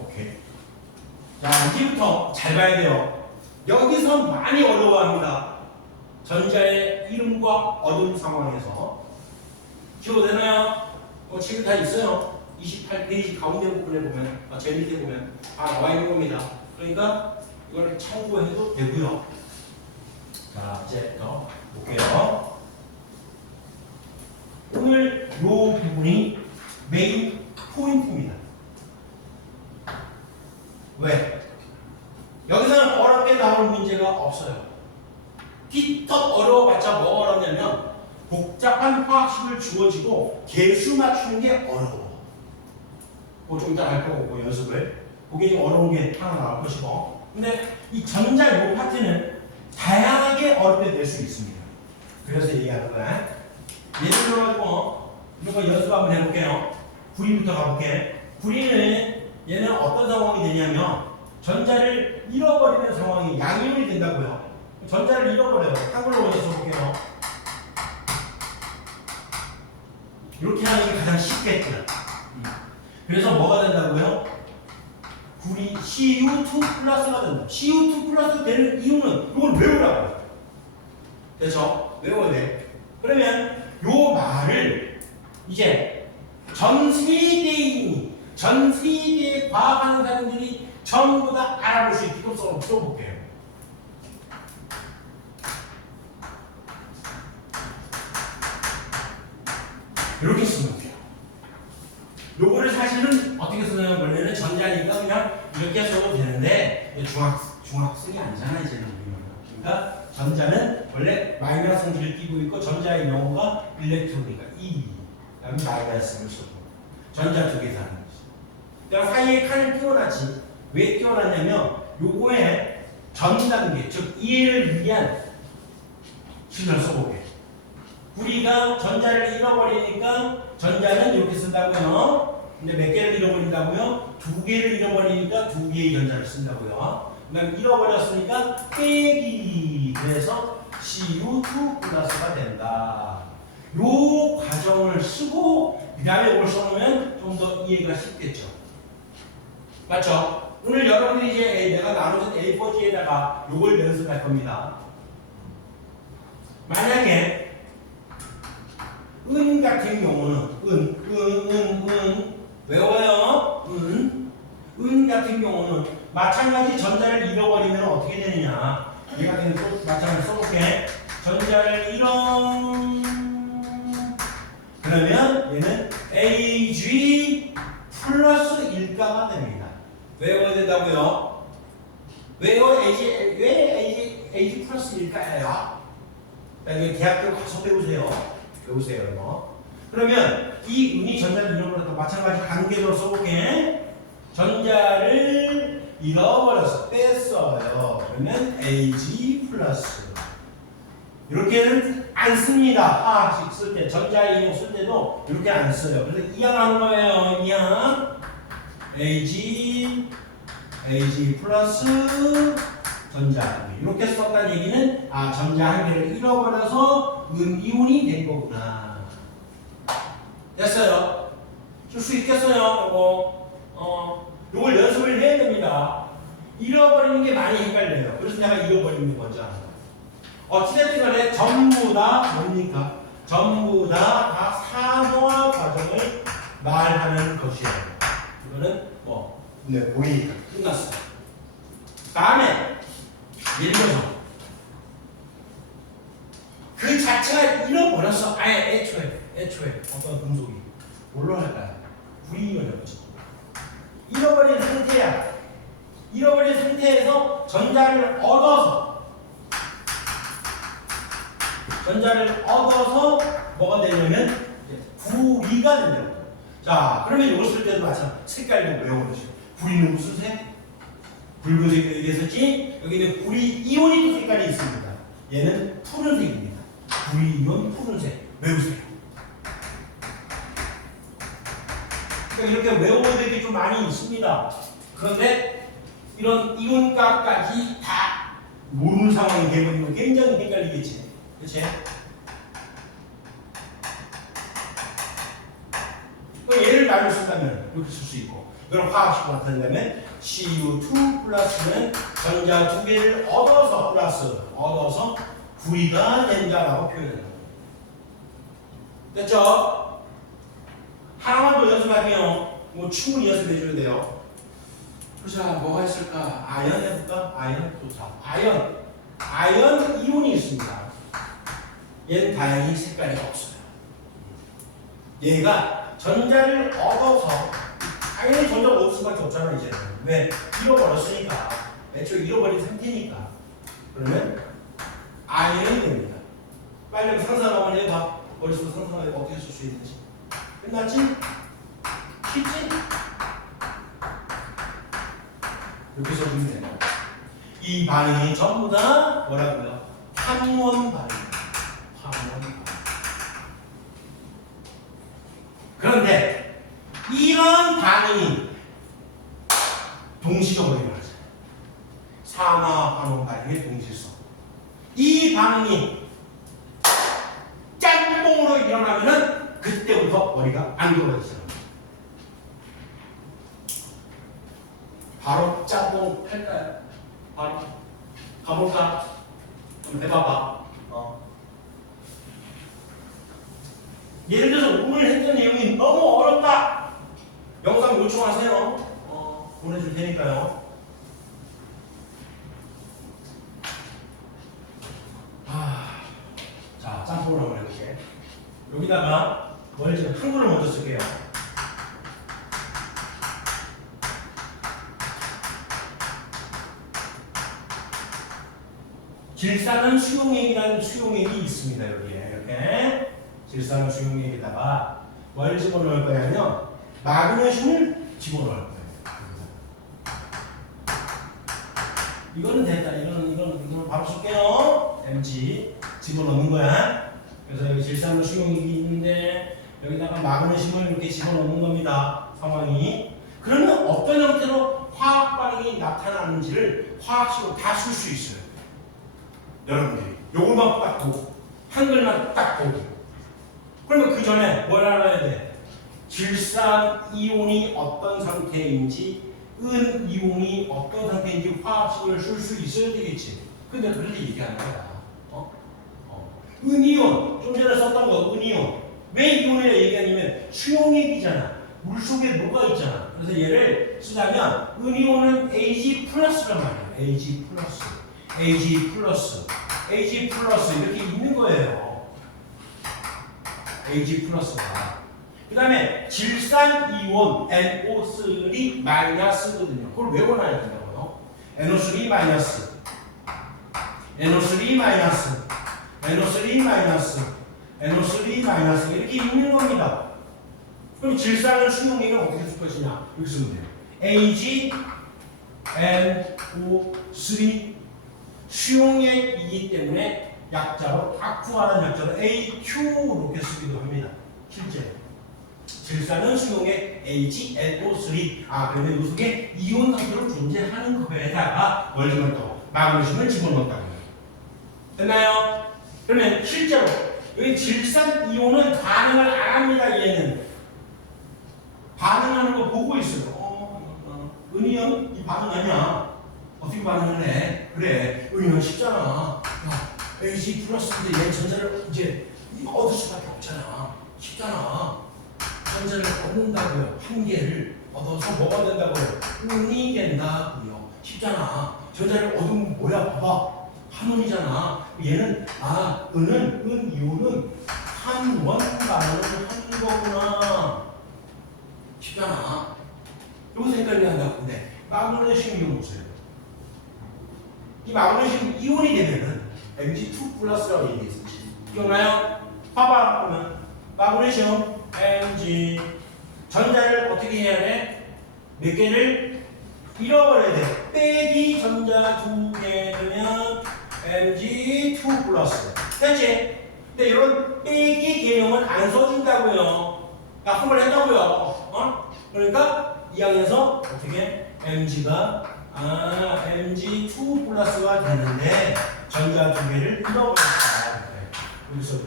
오케이. 자, 이제부터 잘 봐야 돼요. 여기서 많이 어려워합니다. 전자의 이름과 어두운 상황에서. 기억되나요? 책이 다 있어요. 28페이지 가운데 부분에 보면, 제일 밑에 보면 다 나와 있는 겁니다. 그러니까 이거를 참고해도 되고요. 자, 이제 더 볼게요. 오늘 이 부분이 메인 포인트입니다. 왜? 여기서는 어렵게 나올 문제가 없어요. 띠떡 어려워봤자 뭐가 어렵냐면 복잡한 화학식을 주어지고 개수 맞추는 게 어려워. 그거 좀 이따 할 거고 연습을. 그게 어려운 게 하나 나올 것이고. 근데 이 전자 요 파트는 다양하게 어렵게 될 수 있습니다. 그래서 얘기하는 거야. 예를 들어가지고 이런 거 연습 한번 해볼게요. 구리부터 가볼게. 구리는 얘는 어떤 상황이 되냐면 전자를 잃어버리는 상황이 양이온이 된다고요. 전자를 잃어버려요. 한글로 먼저 써볼게요. 이렇게 하는 게 가장 쉽겠죠. 그래서 뭐가 된다고요? 구리 Cu2 플러스가 된다. Cu2 플러스 되는 이유는 이걸 외우라고요. 그렇죠? 외워야 돼. 그러면 요 말을 이제 전 세계에 과학하는 사람들이 전부 다 알아볼 수 있도록 써볼게요. 이렇게 쓰면 돼요. 요거를 사실은 어떻게 쓰냐면 원래는 전자니까 그냥 이렇게 써도 되는데 중학생이 아니잖아 이제는. 그러니까 전자는 원래 마이너스 성질을 띄고 있고 전자의 명호가 일렉트로니까 E 그다음에 마이너스를 쓰고 전자 두 개 사는 거지. 그러니까 사이에 칸을 띄워놨지. 왜 띄워놨냐면 요거에 전 단계 즉 이해를 위한 식을 써보게. 우리가 전자를 잃어버리니까 전자는 이렇게 쓴다고요. 근데 몇 개를 잃어버린다고요? 두 개를 잃어버리니까 두 개의 전자를 쓴다고요. 그다음 잃어버렸으니까 빼기. 그래서 Cu2 플러스가 된다. 요 과정을 쓰고 그 다음에 이걸 써놓으면 좀 더 이해가 쉽겠죠. 맞죠? 오늘 여러분들이 이제 내가 나눠준 A4지에다가 요걸 연습할 겁니다. 만약에 은 같은 경우는 외워요. 은 같은 경우는 마찬가지 전자를 잃어버리면 어떻게 되느냐. 얘 같은 경우 또 마찬가지 써볼게. 전자를 그러면 얘는 Ag 플러스 1가가 됩니다. 외워야 된다고요? 왜 Ag 플러스 1가예요? 여기 대학교 가서 배우세요. 이거. 그러면 이 은이 전자를 잃어버렸다. 마찬가지 관계로 써볼게. 전자를 잃어버려서 뺐어요. 그러면 Ag 플러스. 이렇게는 안 씁니다. 화학식 쓸 때, 전자 이용 쓸 때도 이렇게 안 써요. 그래서 이항하는 거예요. 이항. Ag 플러스 전자. 이렇게 썼다는 얘기는 전자 한 개를 잃어버려서 이온이 된 거구나. 됐어요? 쓸 수 있겠어요? 요걸 연습을 해야 됩니다. 잃어버리는 게 많이 헷갈려요. 그래서 내가 잃어버리는 거 먼저 한다. 어찌됐든 간에 전부 다 뭡니까? 전부 다 산화 과정을 말하는 것이에요. 이거는 보이니까 끝났어. 다음에 예를 들어서 자체가 잃어버렸어. 아예 애초에 어떤 금속이 뭘로 할까요? 불이온이었죠. 잃어버린 상태야. 잃어버린 상태에서 전자를 얻어서 뭐가 되냐면 구리가 된다고. 자, 그러면 이걸 쓸 때도 마찬가지. 색깔도 외워보죠. 구리는 무슨 색? 붉은색이 얘기했었지? 여기는 구리 이온이 또 색깔이 있습니다. 얘는 푸른색입니다. 구리 이온 푸른색. 외우세요. 그러니까 이렇게 외워야 될 게 좀 많이 있습니다. 그런데 이런 이온값까지 다 모르는 상황이 되면 굉장히 헷갈리겠지. 그치? 예를 말로 쓴다면 이렇게 쓸 수 있고, 이걸 화학식으로 나타낸다면 Cu2 플러스는 전자 두 개를 얻어서 구리가 된다라고 표현해요. 됐죠? 하나만 더 연습할게요. 뭐 충분히 연습해줘야 돼요. 자, 뭐가 있을까? 아연 해볼까? 아연 도사. 아연 이온이 있습니다. 얘는 다행히 색깔이 없어요. 얘가 전자를 얻어서, 당연히 전자를 얻을 수밖에 없잖아, 이제는. 왜? 잃어버렸으니까. 애초에 잃어버린 상태니까. 그러면 아연이 됩니다. 빨리 상상 한번 해봐. 머릿속으로 상상하면 어떻게 쓸 수 있는지. 끝났지? 쉽지? 이렇게 써주면 됩니다. 이 반응이 전부 다 뭐라고요? 환원 반응입니다. 환원 반응. 그런데 이런 반응이 동시적으로 일어나잖아요. 산화 환원 반응의 동시성. 이 반응이 짬뽕으로 일어나면은 그때부터 머리가 안 돌아가잖아요. 바로 짬뽕 할까요? 바로 가볼까? 좀 해봐봐. 예를 들어서 오늘 했던 내용이 너무 어렵다. 영상 요청하세요. 보내줄 테니까요. 자, 짬뽕을 한번 해볼게. 여기다가 먼저 한글을 먼저 쓸게요. 질산은 수용액이라는 수용액이 있습니다. 여기에 이렇게 질산은 수용액에다가 뭘 집어넣을 거냐면 마그네슘을 집어넣을 거예요. 이거는 됐다. 이거는 바로 쓸게요. MG 집어넣는 거야. 그래서 여기 질산은 수용액이 있는데 여기다가 마그네슘을 이렇게 집어넣는 겁니다. 상황이. 그러면 어떤 형태로 화학 반응이 나타나는지를 화학식으로 다 쓸 수 있어요. 여러분들이 요것만 딱 보고 한글만 딱 보고 그러면 그 전에 뭘 알아야 돼? 질산 이온이 어떤 상태인지 은 이온이 어떤 상태인지 화학식을 쓸 수 있어야 되겠지. 근데 그렇게 얘기하는 거야. 은이온 좀 전에 썼던 거 은이온 왜 이온이라 얘기하냐면 수용액이잖아. 물속에 녹아 있잖아. 그래서 얘를 쓰자면 은이온은 Ag 플러스란 말이야. Ag 플러스 이렇게 있는 거예요. Ag 플러스가. 그 다음에 질산 이온 NO3 마이너스거든요. 그걸 외워놔야 된다고요. NO3 마이너스 이렇게 있는 겁니다. 그럼 질산을 수용액은 어떻게 쓸 것이냐? 이렇게 쓰면 돼요. AgNO3 수용액이기 때문에 약자로 아쿠아라는 약자로 AQ 이렇게 쓰기도 합니다. 실제 질산은 수용액 AgNO3 그러면 이 속에 이온 상태로 존재하는 거에다가 뭘 집어넣고 마그네슘을 집어넣는다고 해요. 됐나요? 그러면 실제로 여기 질산 이온은 반응을 안 합니다. 얘는 반응하는 거 보고 있어요. 은이온 이 반응 아니야. 어떻게 반응을 해? 그래, 은이온 쉽잖아. 야, Ag 플러스인데 얘 전자를 이제 얻을 수밖에 없잖아. 쉽잖아. 전자를 얻는다고요. 한 개를 얻어서 뭐가 된다고요? 은이 된다고요. 쉽잖아. 전자를 얻으면 뭐야? 봐봐. 한원이잖아. 얘는 은 이온은 한 원 반응을 한 거구나. 쉽잖아. 여기서 헷갈려 한다고. 근데 마그네슘 이온 보세요. 이 마그네슘 이온이 되면은 Mg2 플러스라고 얘기했었지. 기억나요? 봐봐. 그러면 마그네슘 Mg 전자를 어떻게 해야 돼? 몇 개를 잃어버려야 돼. 빼기 전자 2개 되면 Mg2 플러스. 됐지? 근데 이런 빼기 개념은 안 써준다고요. 납품을 했다고요. 그러니까 이 항에서 어떻게 Mg가 Mg2 플러스가 되는데 전자 2개를 잃어버렸다. 여기서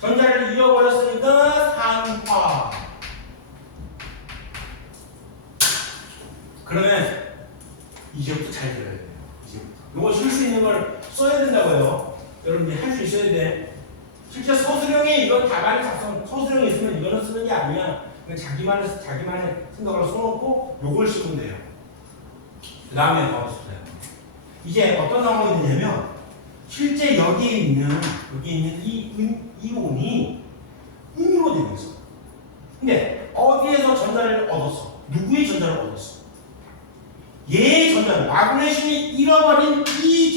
전자를 잃어버렸으니까 산화. 그러면 이제부터 잘 들어야 돼요. 이제부터. 이거 쓸 수 있는 걸 써야 된다고요. 여러분들이 할 수 있어야 돼. 실제 서술형이 이건 다반이 작성, 서술형이 있으면 이거는 쓰는 게 아니야. 그냥 자기만의 생각으로 써놓고 요걸 쓰면 돼요. 그 다음에 더 쓰세요. 이제 어떤 상황이 되냐면 실제 여기에 있는 이 이온이 음으로 되면서 근데 어디에서 전자를 얻었어? 누구의 전자를 얻었어? 얘의 전자를 마그네슘이 잃어버린 이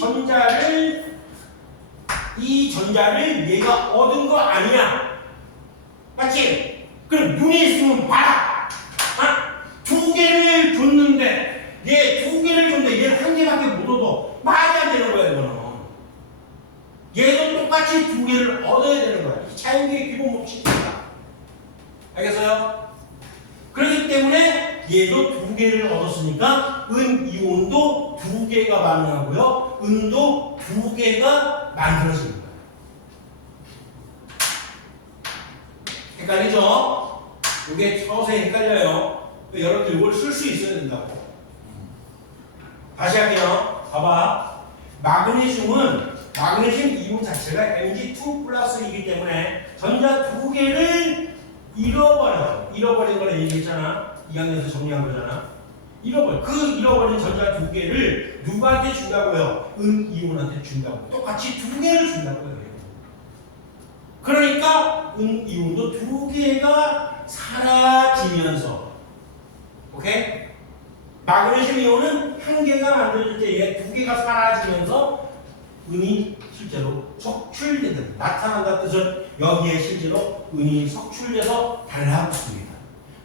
전자를 얘가 얻은 거 아니야. 맞지? 그럼 눈에 있으면 봐라. 두 개를 줬는데 얘 두 개를 줬는데 얘 한 개밖에 못 얻어. 말이 안 되는 거야 이거는. 얘도 똑같이 두 개를 얻어야 되는 거야. 이 자연계의 기본 법칙이야. 알겠어요? 그렇기 때문에 얘도 두 개를 얻었으니까 은 이온도 두 개가 반응하고요. 은도 두 개가 만들어지는 거예요. 헷갈리죠? 이게 서서히 헷갈려요. 여러분들 이걸 쓸 수 있어야 된다고. 다시 할게요. 봐봐. 마그네슘 이온 자체가 Mg2 플러스이기 때문에 전자 두 개를 잃어버린 거라 얘기했잖아. 이 학년에서 정리한 거잖아. 잃어버린 전자 두 개를 누구한테 준다고요? 은 이온한테 준다고. 똑같이 두 개를 준다고요. 그러니까 은 이온도 두 개가 사라지면서, 오케이? 마그네슘 이온은 한 개가 만들어질 때 얘 두 개가 사라지면서 은이 실제로 석출된다. 나타난다 뜻은 여기에 실제로 은이 석출돼서 달라붙습니다.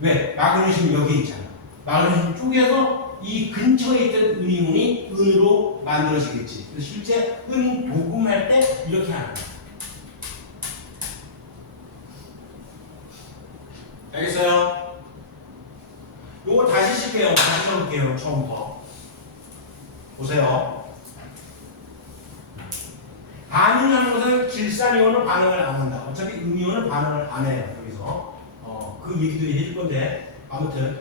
왜? 마그네슘 여기 있잖아. 마그네슘 쪽에서 이 근처에 있던 은이온이 은으로 만들어지겠지. 그래서 실제 은 도금할 때 이렇게 하는 거야. 알겠어요? 요거 다시 쓸게요. 다시 써볼게요. 처음부터. 보세요. 반응하는 것은 질산이온은 반응을 안 한다. 어차피 음이온은 반응을 안 해요. 여기서. 그 얘기도 해줄 건데, 아무튼,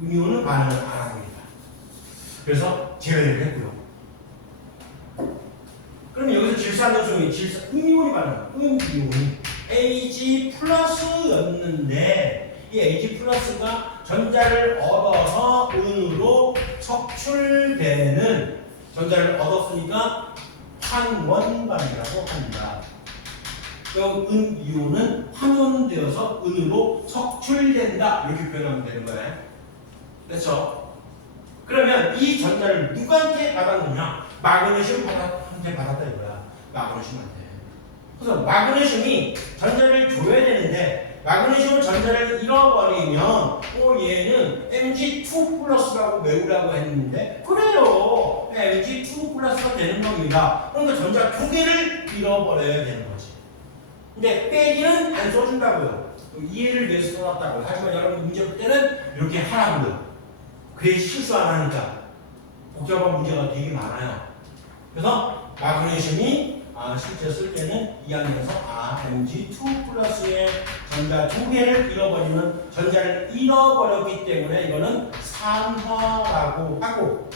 음이온은 반응을 안 합니다. 그래서 제외를 했고요. 그럼 여기서 질산연소이 음이온이 반응, 음이온이 Ag 플러스였는데, 이 Ag 플러스가 전자를 얻어서 은으로 석출되는 전자를 얻었으니까 환원반이라고 합니다. 은 이온은 환원되어서 은으로 석출된다 이렇게 표현하면 되는 거예요. 그렇죠? 그러면 이 전자를 누구한테 받았느냐? 마그네슘한테 받았다 이거야. 마그네슘한테. 그래서 마그네슘이 전자를 줘야 되는데 마그네슘은 전자를 잃어버리면 얘는 Mg2 플러스라고 외우라고 했는데 그래요. Mg2 플러스가 되는 겁니다. 그러니까 전자 두 개를 잃어버려야 되는 거지. 근데 빼기는 안 써준다고요. 이해를 위해서 써놨다고요. 하지만 여러분 문제 볼 때는 이렇게 하라고요. 그래 실수 안 하니까. 복잡한 문제가 되게 많아요. 그래서 마그네슘이 실제 쓸 때는 이 안에서 Mg2 플러스의 전자 두 개를 잃어버리면 전자를 잃어버렸기 때문에 이거는 산화라고 하고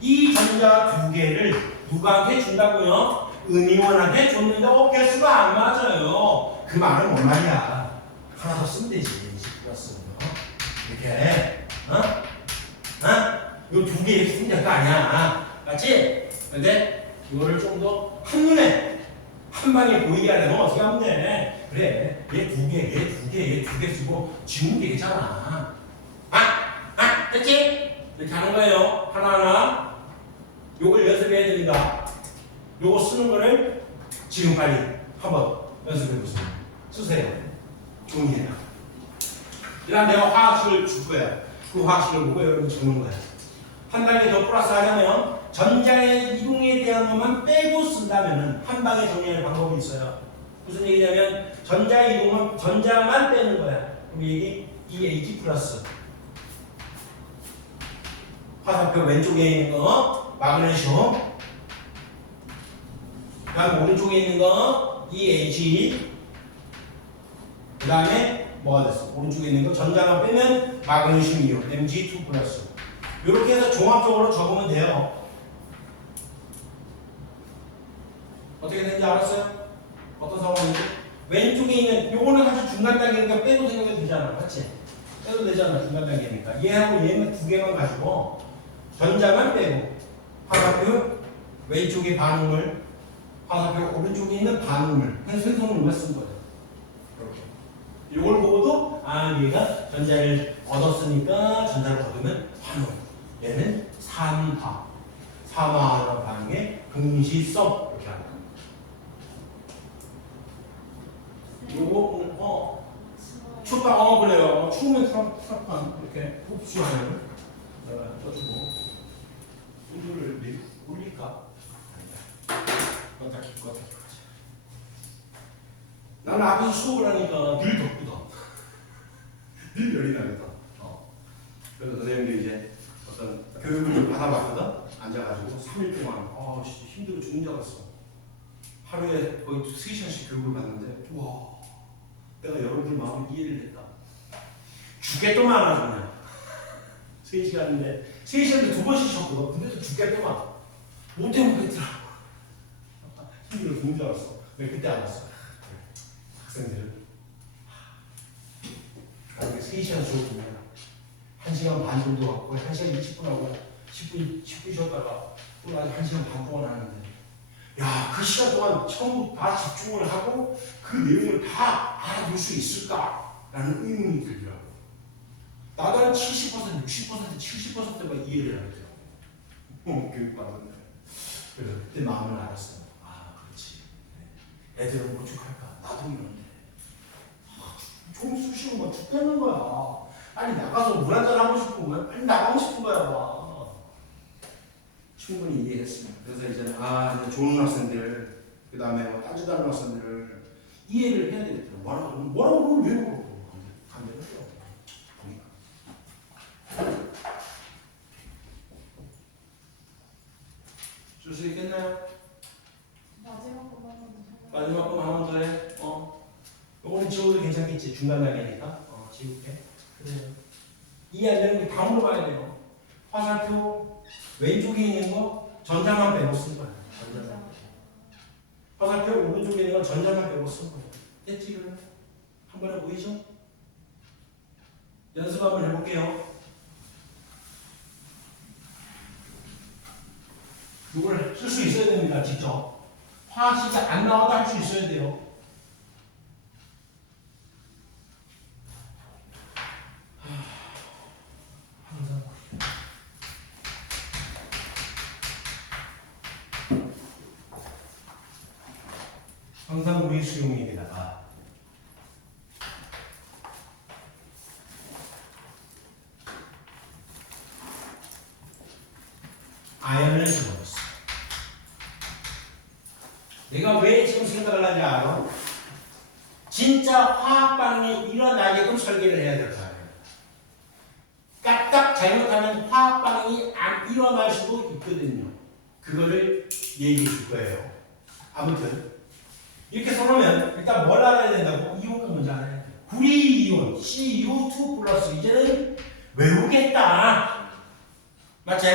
이 전자 두 개를 누구한테 준다고요? 은이온한테 줬는데 개수가 안 맞아요. 그 말은 뭔 말이야? 하나 더 쓰면 되지. 20 플러스 이렇게 요 두 개 이렇게 쓰면 될 거 아니야. 맞지? 근데 이거를 좀 더 한눈에 한 방에 보이게 하려면 어떻게 하면 돼? 그래, 얘 두 개, 얘 두 개, 얘 두 개 쓰고 지우면 되잖아. 됐지? 이렇게 하는 거예요. 하나하나. 요걸 연습해야 됩니다. 요거 쓰는 거를 지금 빨리 한번 연습해 보세요. 쓰세요. 종이에요. 그다음 내가 화학식을 줄 거야. 그 화학식을 보고 여러분 적는 거야. 한 단계 더 플러스 하자면 전자의 이동에 대한 것만 빼고 쓴다면 한 방에 정리할 방법이 있어요. 무슨 얘기냐면 전자의 이동은 전자만 빼는 거야. 그럼 이게 EH 플러스 화살표 왼쪽에 있는 거 마그네슘, 그 다음 오른쪽에 있는 거 EH, 그 다음에 뭐가 됐어? 오른쪽에 있는 거 전자만 빼면 마그네슘 이온 Mg2 플러스. 이렇게 해서 종합적으로 적으면 돼요. 어떻게 되는지 알았어요? 어떤 상황인지? 왼쪽에 있는 요거는 사실 중간 단계니까 빼고 생각해도 되잖아, 맞지? 빼도 되잖아, 중간 단계니까. 얘하고 얘는 두 개만 가지고 전자만 빼고 화살표 왼쪽의 반응을, 화살표 오른쪽에 있는 반응을 그냥 생성물만 쓴 거예요. 이렇게. 이걸 보고도 얘가 전자를 얻었으니까 전자를 얻으면 반응. 얘는 산화라는 반응의 긍시성 이렇게 하는 겁니다. 요거 춥다 그래요. 추우면 트럭판 이렇게 흡수하는 내가 떠주고 우주를 올릴까? 껐다 켰다. 나는 앞에서 수업을 하니까 늘 덥거든. 늘 열이 나거든. 그래서 선생님도 이제 어떤 교육을 좀 받아봤거든. 앉아가지고 3일 동안 힘들어 죽는 줄 알았어. 하루에 거의 3시간씩 교육을 받는데 와, 내가 여러분들 마음을 이해를 했다. 죽겠더만 하나 그냥 3시간인데 3시간인데 2번씩 쉬었거든. 근데도 죽겠더만 못 해먹겠더라. 힘들어 죽는 줄 알았어. 왜 그때 알았어? 학생들은 3시간 수업이면 1시간 반 정도 하고 1시간 20분 하고 10분 쉬었다가 또 아직 1시간 반 동안 하는데 야, 그 시간 동안 전부 다 집중을 하고 그 내용을 다 알아볼 수 있을까라는 의문이 들더라고. 나도 한 70%, 60%, 70%만 이해를 하더라고. 교육받았는데. 그래서 그때 마음을 알았어요. 그렇지. 애들은 오죽할까? 나도 이런데. 좀 쑤시고 막 죽겠는 거야. 빨리 나가서 물 한잔 하고 싶은 거야. 빨리 나가고 싶은 거야. 충분히 이해했습니다. 그래서 이제는 이제 좋은 학생들, 그 다음에 따지도 않는 학생들을 이해를 해야 되겠더라고요. 뭐라고 왜 물어보고 간대를 해요. 보니까. 줄 수 있겠나요? 마지막 거 한번 더. 마지막 거 하나 더 해. 요거는 지워도 괜찮겠지. 중간 단계니까. 지울게. 그래요. 이해 안 되는 거 다 물어봐야 돼요. 화살표 왼쪽에 있는 거 전자만 빼고 쓴 거야. 전자만 빼고. 화살표 오른쪽에 있는 건 전자만 빼고 쓴 거야. 됐지 그러면? 한 번에 보이죠? 연습 한번 해볼게요. 이걸 쓸 수 있어야 됩니다. 직접. 화학식이 안 나와도 할 수 있어야 돼요. 항상 우리 수용액에다가 아연을 집어넣었어. 내가 왜 지금 생각을 하는지 알아? 진짜 화학 반응이 일어나게끔 설계를 해야 될 거 아니에요. 까딱 잘못하면 화학 반응이 안 일어날 수도 있거든요. 그거를 얘기해 줄 거예요. 아무튼 이렇게 써놓으면 일단 뭘 알아야 된다고? 이온을 먼저 알아야 돼요. 구리이온 CU2 플러스 이제는 외우겠다. 맞지?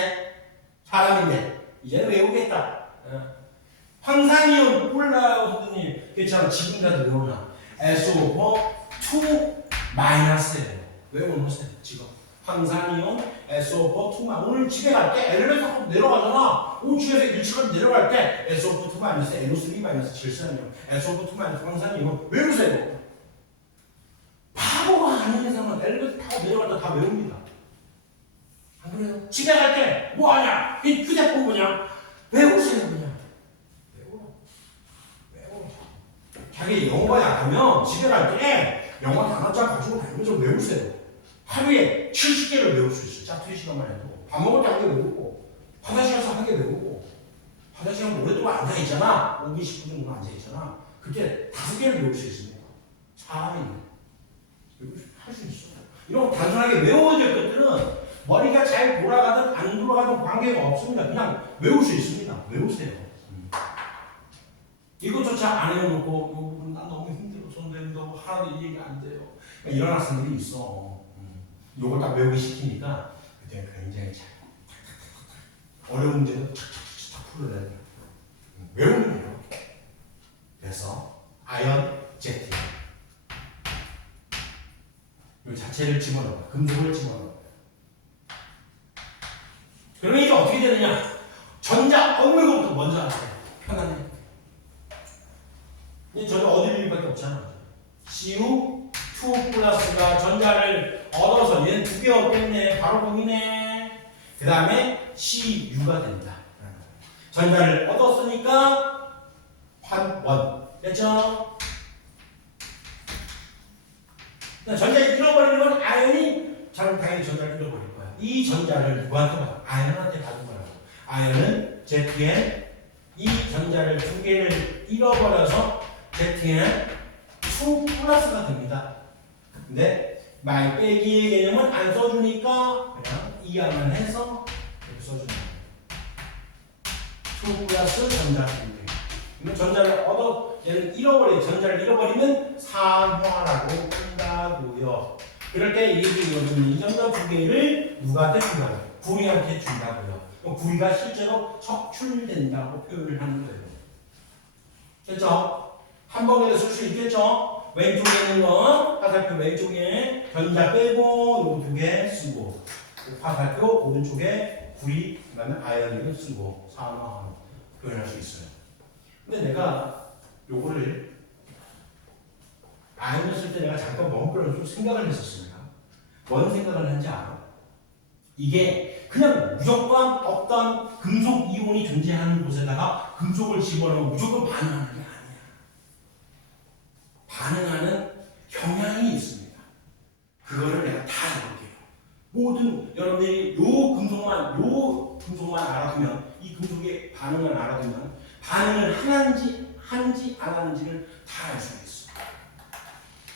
사람인데 이제는 외우겠다. 황산이온 몰라요 선생님. 괜찮아. 지금이라도 외우나. SO4 2 마이너스예요. 외워놓으세요. 지금 황산이온, SO4 오늘 집에 갈 때 엘리베이터 타고 내려가잖아. 5층에서 1층까지 내려갈 때 SO4 NO3 질산이온, SO4 황산이온 외우세요. 바보가 아닌 이상은 엘리베이터 타고 내려갈 때 다 외웁니다. 안 그래요? 집에 갈 때 뭐하냐? 이 휴대폰 그냥 외우세요. 그냥 외워. 자기 영어가 약하면 집에 갈 때 영어 단어장 가지고 다니면서 외우세요. 하루에 70개를 외울 수 있어요. 짝퉁 시간만 해도. 밥 먹을 때 한 개 외우고, 화장실 가서 한 개 외우고, 화장실 가서 오랫동안 앉아있잖아. 5분, 10분 정도 앉아있잖아. 그때 5개를 외울 수 있습니다. 사람이 할 수 있어. 이런 단순하게 외워야 될 것들은 머리가 잘 돌아가든 안 돌아가든 관계가 없습니다. 그냥 외울 수 있습니다. 외우세요. 이것조차 안 해놓고, 요 부분 난 너무 힘들어서 너무 하나도 이해가 안 돼요. 이런 학생들이 있어. 요걸 딱 외우기 시키니까 그때 굉장히 잘 어려운 문제는 탁탁탁 풀어내야 돼요. 외우면 돼요. 그래서 아연 제트 이 자체를 집어넣어요. 금속을 집어넣어요. 그러면 이게 어떻게 되느냐? 전자 어느 것부터 먼저 하세요. 편하네. 이 전자 어디 일밖에 없잖아. CU2 플러스가 전자를 얻어서 얘는 2개 얻겠네. 바로 거기네. 그 다음에 CU가 된다. 전자를 얻었으니까 환원. 됐죠? 전자를 잃어버리는 건 아연이 당연히 전자를 잃어버릴 거야. 이 전자를 누구한테 받아? 아연한테 받은 거라고. 아연은 ZN 이 전자를 2개를 잃어버려서 ZN 2 플러스가 됩니다. 근데 빼기의 개념은 안 써주니까 그냥 이항을 해서 이렇게 써주는 거예요. 2 플러스 전자 2개. 그러면 전자를 얘는 전자를 잃어버리면 산화라고 한다고요. 그럴 때 이 전자 2개를 누구한테 준다고요? 구리한테 준다고요. 그럼 구리가 실제로 척출된다고 표현을 하는 거예요. 됐죠? 한 번에 쓸 수 있겠죠? 왼쪽에 있는 건 화살표 왼쪽에 전자 빼고 요 2개 쓰고 화살표 오른쪽에 구리 그다음에 아연을 쓰고 산화하는 표현할 수 있어요. 근데 내가 요거를 아연을 쓸 때 내가 잠깐 멈춰서 좀 생각을 했었습니다. 뭔 생각을 했는지 알아? 이게 그냥 무조건 어떤 금속 이온이 존재하는 곳에다가 금속을 집어넣으면 무조건 반응하는 게 아니야. 반응하는 경향이 있습니다. 그거를 내가 다 해볼게요. 모든 여러분들이 요 금속만 알아두면 이 금속의 반응을 알아두면 반응을 하는지 안 하는지를 다 알 수가 있어.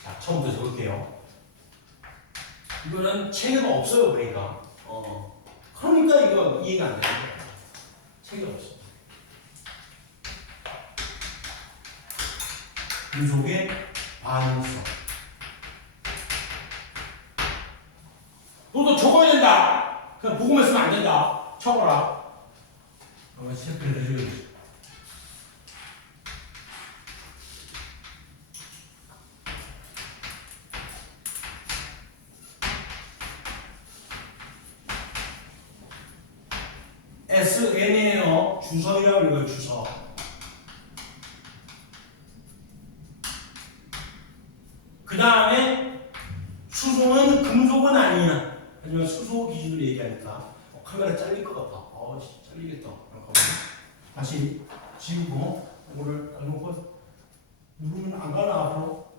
자, 처음부터 적을게요. 이거는 책에도 없어요, 그러니까. 그러니까 이거 이해가 안 되는 거예요. 책이 없어. 금속의 반응성. 너도 적어야 된다. 그냥 보고만 쓰면 안 된다. 적어라. 체크를 해줘야지. SN이에요. 주석이라고 읽어요. 주석. 그 다음에 수소는 금속은 아니냐. 하지만 수소 기준으로 얘기하니까 카메라 잘릴 것 같다. 잘리겠다. 잠깐만. 다시 지우고 이거를 놓고 누르면 안 가나 앞으로.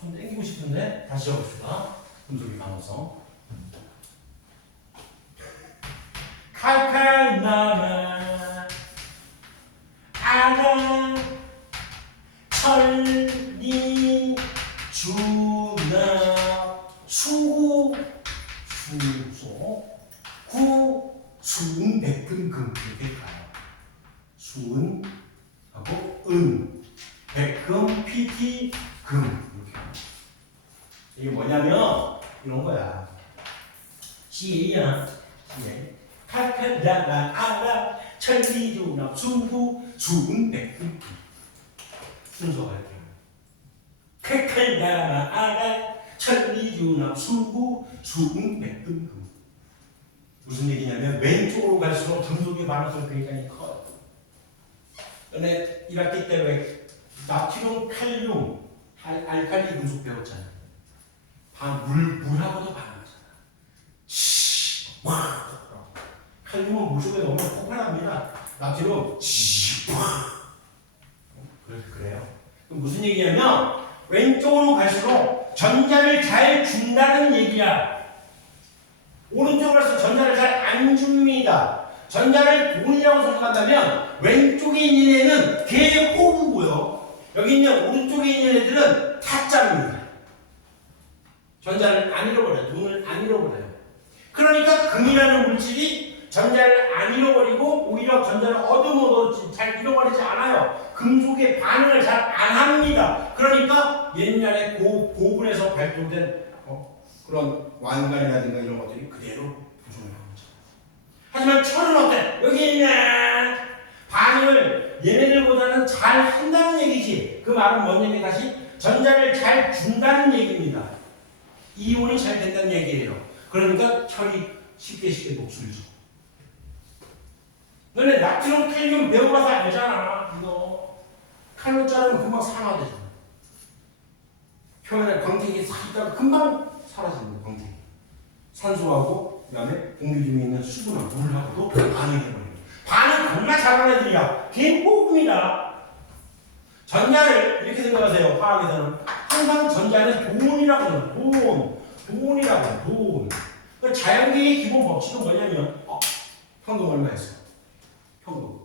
좀 당기고 싶은데 다시 해봅시다. 금속의 가능성. 칼칼 나만 알아 천리 주나 수구 수소 구 수은 백근 금 이렇게 가요. 수은하고 은 백금 PT 금 이렇게 가요. 이게 뭐냐면 이런 거야. CA야. CA. 칼칼 나만 알아 천리주나 수구 수은 백금 순서가 이렇게. 칼칼 나만 알아 천리주나 수구 수은 백금 금. 무슨 얘기냐면 왼쪽으로 갈수록 금속의 반응성 굉장히 커요. 근데 1학기 때 왜 나트륨, 칼륨, 알칼리 금속 배웠잖아요. 물하고도 반응하잖아. 칼륨은 물속에 넣으면 폭발합니다. 나트륨 그래요. 그럼 무슨 얘기냐면 왼쪽으로 갈수록 전자를 잘 준다는 얘기야. 오른쪽으로 갈수록 전자를 잘 안 줍니다. 전자를 돈이라고 생각한다면 왼쪽에 있는 애는 걔의 호구고요. 여기 있는 오른쪽에 있는 애들은 타짜입니다. 전자를 안 잃어버려요. 돈을 안 잃어버려요. 그러니까 금이라는 물질이 전자를 안 잃어버리고 오히려 전자를 얻어먹어도 잘 잃어버리지 않아요. 금속의 반응을 잘 안 합니다. 그러니까 옛날에 고분에서 발표된 그런 완간이라든가 이런 것들이 그대로 보존을 하는 거죠. 하지만 철은 어때? 여기 있네. 반응을 얘네들보다는 잘 한다는 얘기지. 그 말은 뭔 얘기 다시? 전자를 잘 준다는 얘기입니다. 이온이 잘 된다는 얘기예요. 그러니까 철이 쉽게 녹슬죠. 너네 나트륨, 칼륨 배워봐서 알잖아. 이거 칼로 자르면 금방 산화되잖아. 표면에 광택이 싹 있다가 금방 사라집니다. 광택이. 산소하고 그다음에 공기 중에 있는 수분하고 물하고도 반응해버려요. 반응 정말 잘하는 애들이야. 걔 호흡입니다. 전자를 이렇게 생각하세요. 화학에서는 항상 전자는 돈이라고 해요. 돈이라고. 돈. 그러니까 자연계의 기본 법칙은 뭐냐면 현금 얼마였어? 현금.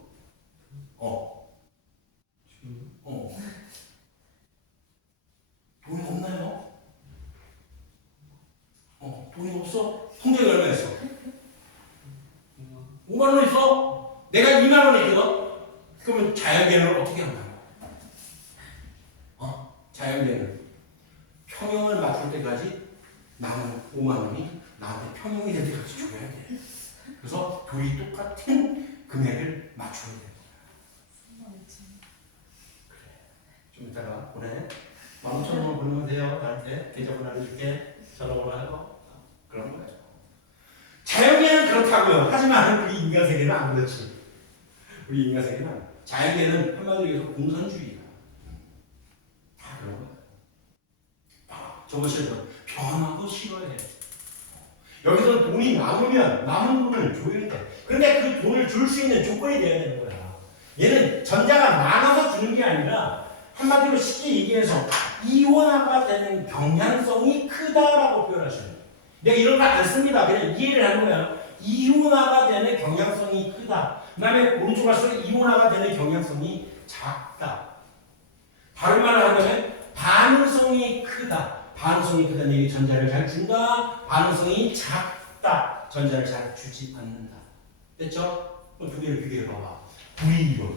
돈이 없나요? 돈이 없어? 통장에 얼마였어? 5만 원 있어? 내가 2만 원 있거든? 그러면 자연계는 어떻게 한다고? 자연계는 평형을 맞출 때까지 남은 5만 원이 나한테 평형이 될 때까지 줘야 돼. 그래서 둘이 똑같은 금액을 맞춰야 돼. 그래. 좀 이따가 보내. 15,000원만 보내면 돼요. 나한테 계좌번호 알려줄게. 전화번호 하고. 그런 거예요. 자연계는 그렇다고요. 하지만 우리 인간 세계는 안 그렇지. 우리 인간 세계는 자연계는 한마디로 얘기해서 공산주의야. 다 그런 거야. 저것이 변화도 싫어야 돼. 여기서 돈이 남으면 남은 돈을 줘야 돼. 그런데 그 돈을 줄 수 있는 조건이 돼야 되는 거야. 얘는 전자가 많아서 주는 게 아니라 한마디로 쉽게 얘기해서 이원화가 되는 경향성이 크다라고 표현하시는 거예요. 내가 이런 거 안 씁니다. 그냥 이해를 하는 거야. 이온화가 되는 경향성이 크다. 그 다음에 오른쪽 갈수록 이온화가 되는 경향성이 작다. 다른 말을 하면 반응성이 크다. 반응성이 크다는 얘기 전자를 잘 준다. 반응성이 작다. 전자를 잘 주지 않는다. 됐죠? 두 개를 비교해 봐봐.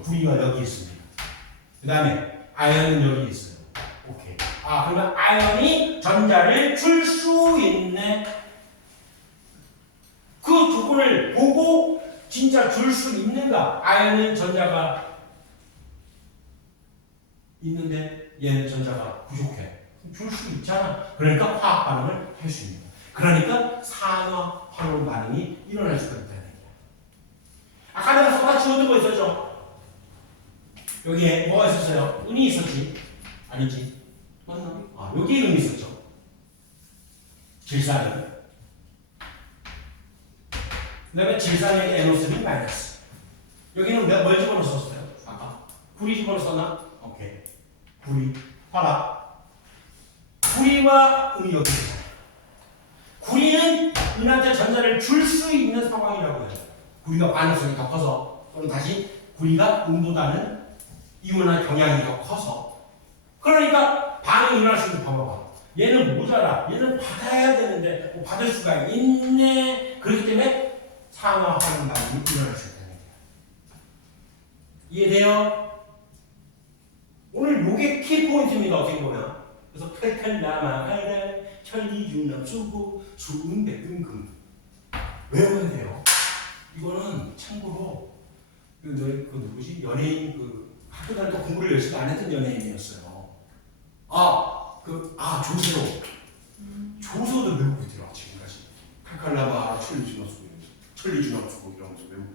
구리가 여기 있습니다. 그 다음에 아연은 여기 있어요. 오케이. 그러면 아연이 전자를 줄 수 있네. 그 조건을 보고 진짜 줄 수 있는가? 아연은 전자가 있는데 얘는 전자가 부족해. 줄 수 있잖아. 그러니까 화학 반응을 할 수 있는 거야. 그러니까 산화 환원 반응이 일어날 수가 있다는 얘기야. 아까 내가 쏟아 지워둔 거 있었죠? 여기에 뭐가 있었어요? 은이 있었지? 아니지? 맞나? 여기에 은이 있었죠? 질산은. 그 다음에 질산의 NO3 마이너스. 여기는 내가 뭘 집어넣었어요? 아까? 구리 집어넣었나? 오케이. 구리. 봐라. 구리와 은이 여기 있어요. 구리는 은한테 전자를 줄 수 있는 상황이라고 해요. 구리가 반응성이 더 커서, 또는 다시 구리가 은보다는 이온화 경향이 더 커서. 그러니까 반응이 일어날 수 있는 방법은 얘는 모자라. 얘는 받아야 되는데 받을 수가 있네. 그렇기 때문에 산화하는 반응이 일어날 수 있다는 얘기야. 이해돼요? 오늘 요게 키포인트입니다. 어떻게 보면. 그래서 칼칼라마하라 천리중납 수고 수은백금금 외워야 돼요. 이거는 참고로 그 누구지? 연예인 학교 다닐 때 공부를 열심히 안 했던 연예인이었어요. 조세호. 조세호도 외우고 있더라 지금까지. 칼칼라마하라 천리중납 수고. 천리준합수고 이러면서 외우고.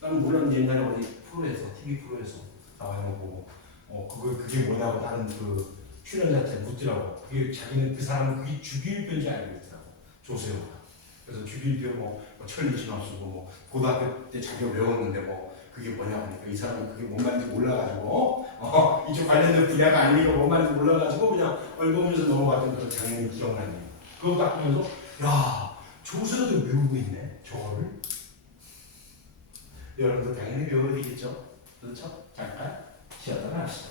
나는 몰랐는데 옛날에 어디 프로에서 TV 프로에서 나와 있는 거 보고 그게 뭐냐고 다른 그 출연자한테 묻더라고. 그게 자기는 그 사람은 그게 주기율표인지 알고 있더라고. 조세호가. 그래서 주기율표 뭐 천리준합수고 뭐 고등학교 때 자기가 외웠는데 뭐 그게 뭐냐고 하니까 이 사람은 그게 뭔 말인지 몰라가지고 이쪽 관련된 분야가 아니니까 뭔 말인지 몰라가지고 그냥 얼굴면서 넘어갔던 그 장면이 기억나네요. 그거 딱 보면서 야 조세호도 외우고 있네 저거를. 여러분도 당연히 외워야 되겠죠. 그렇죠? 잠깐 쉬었다가 합시다.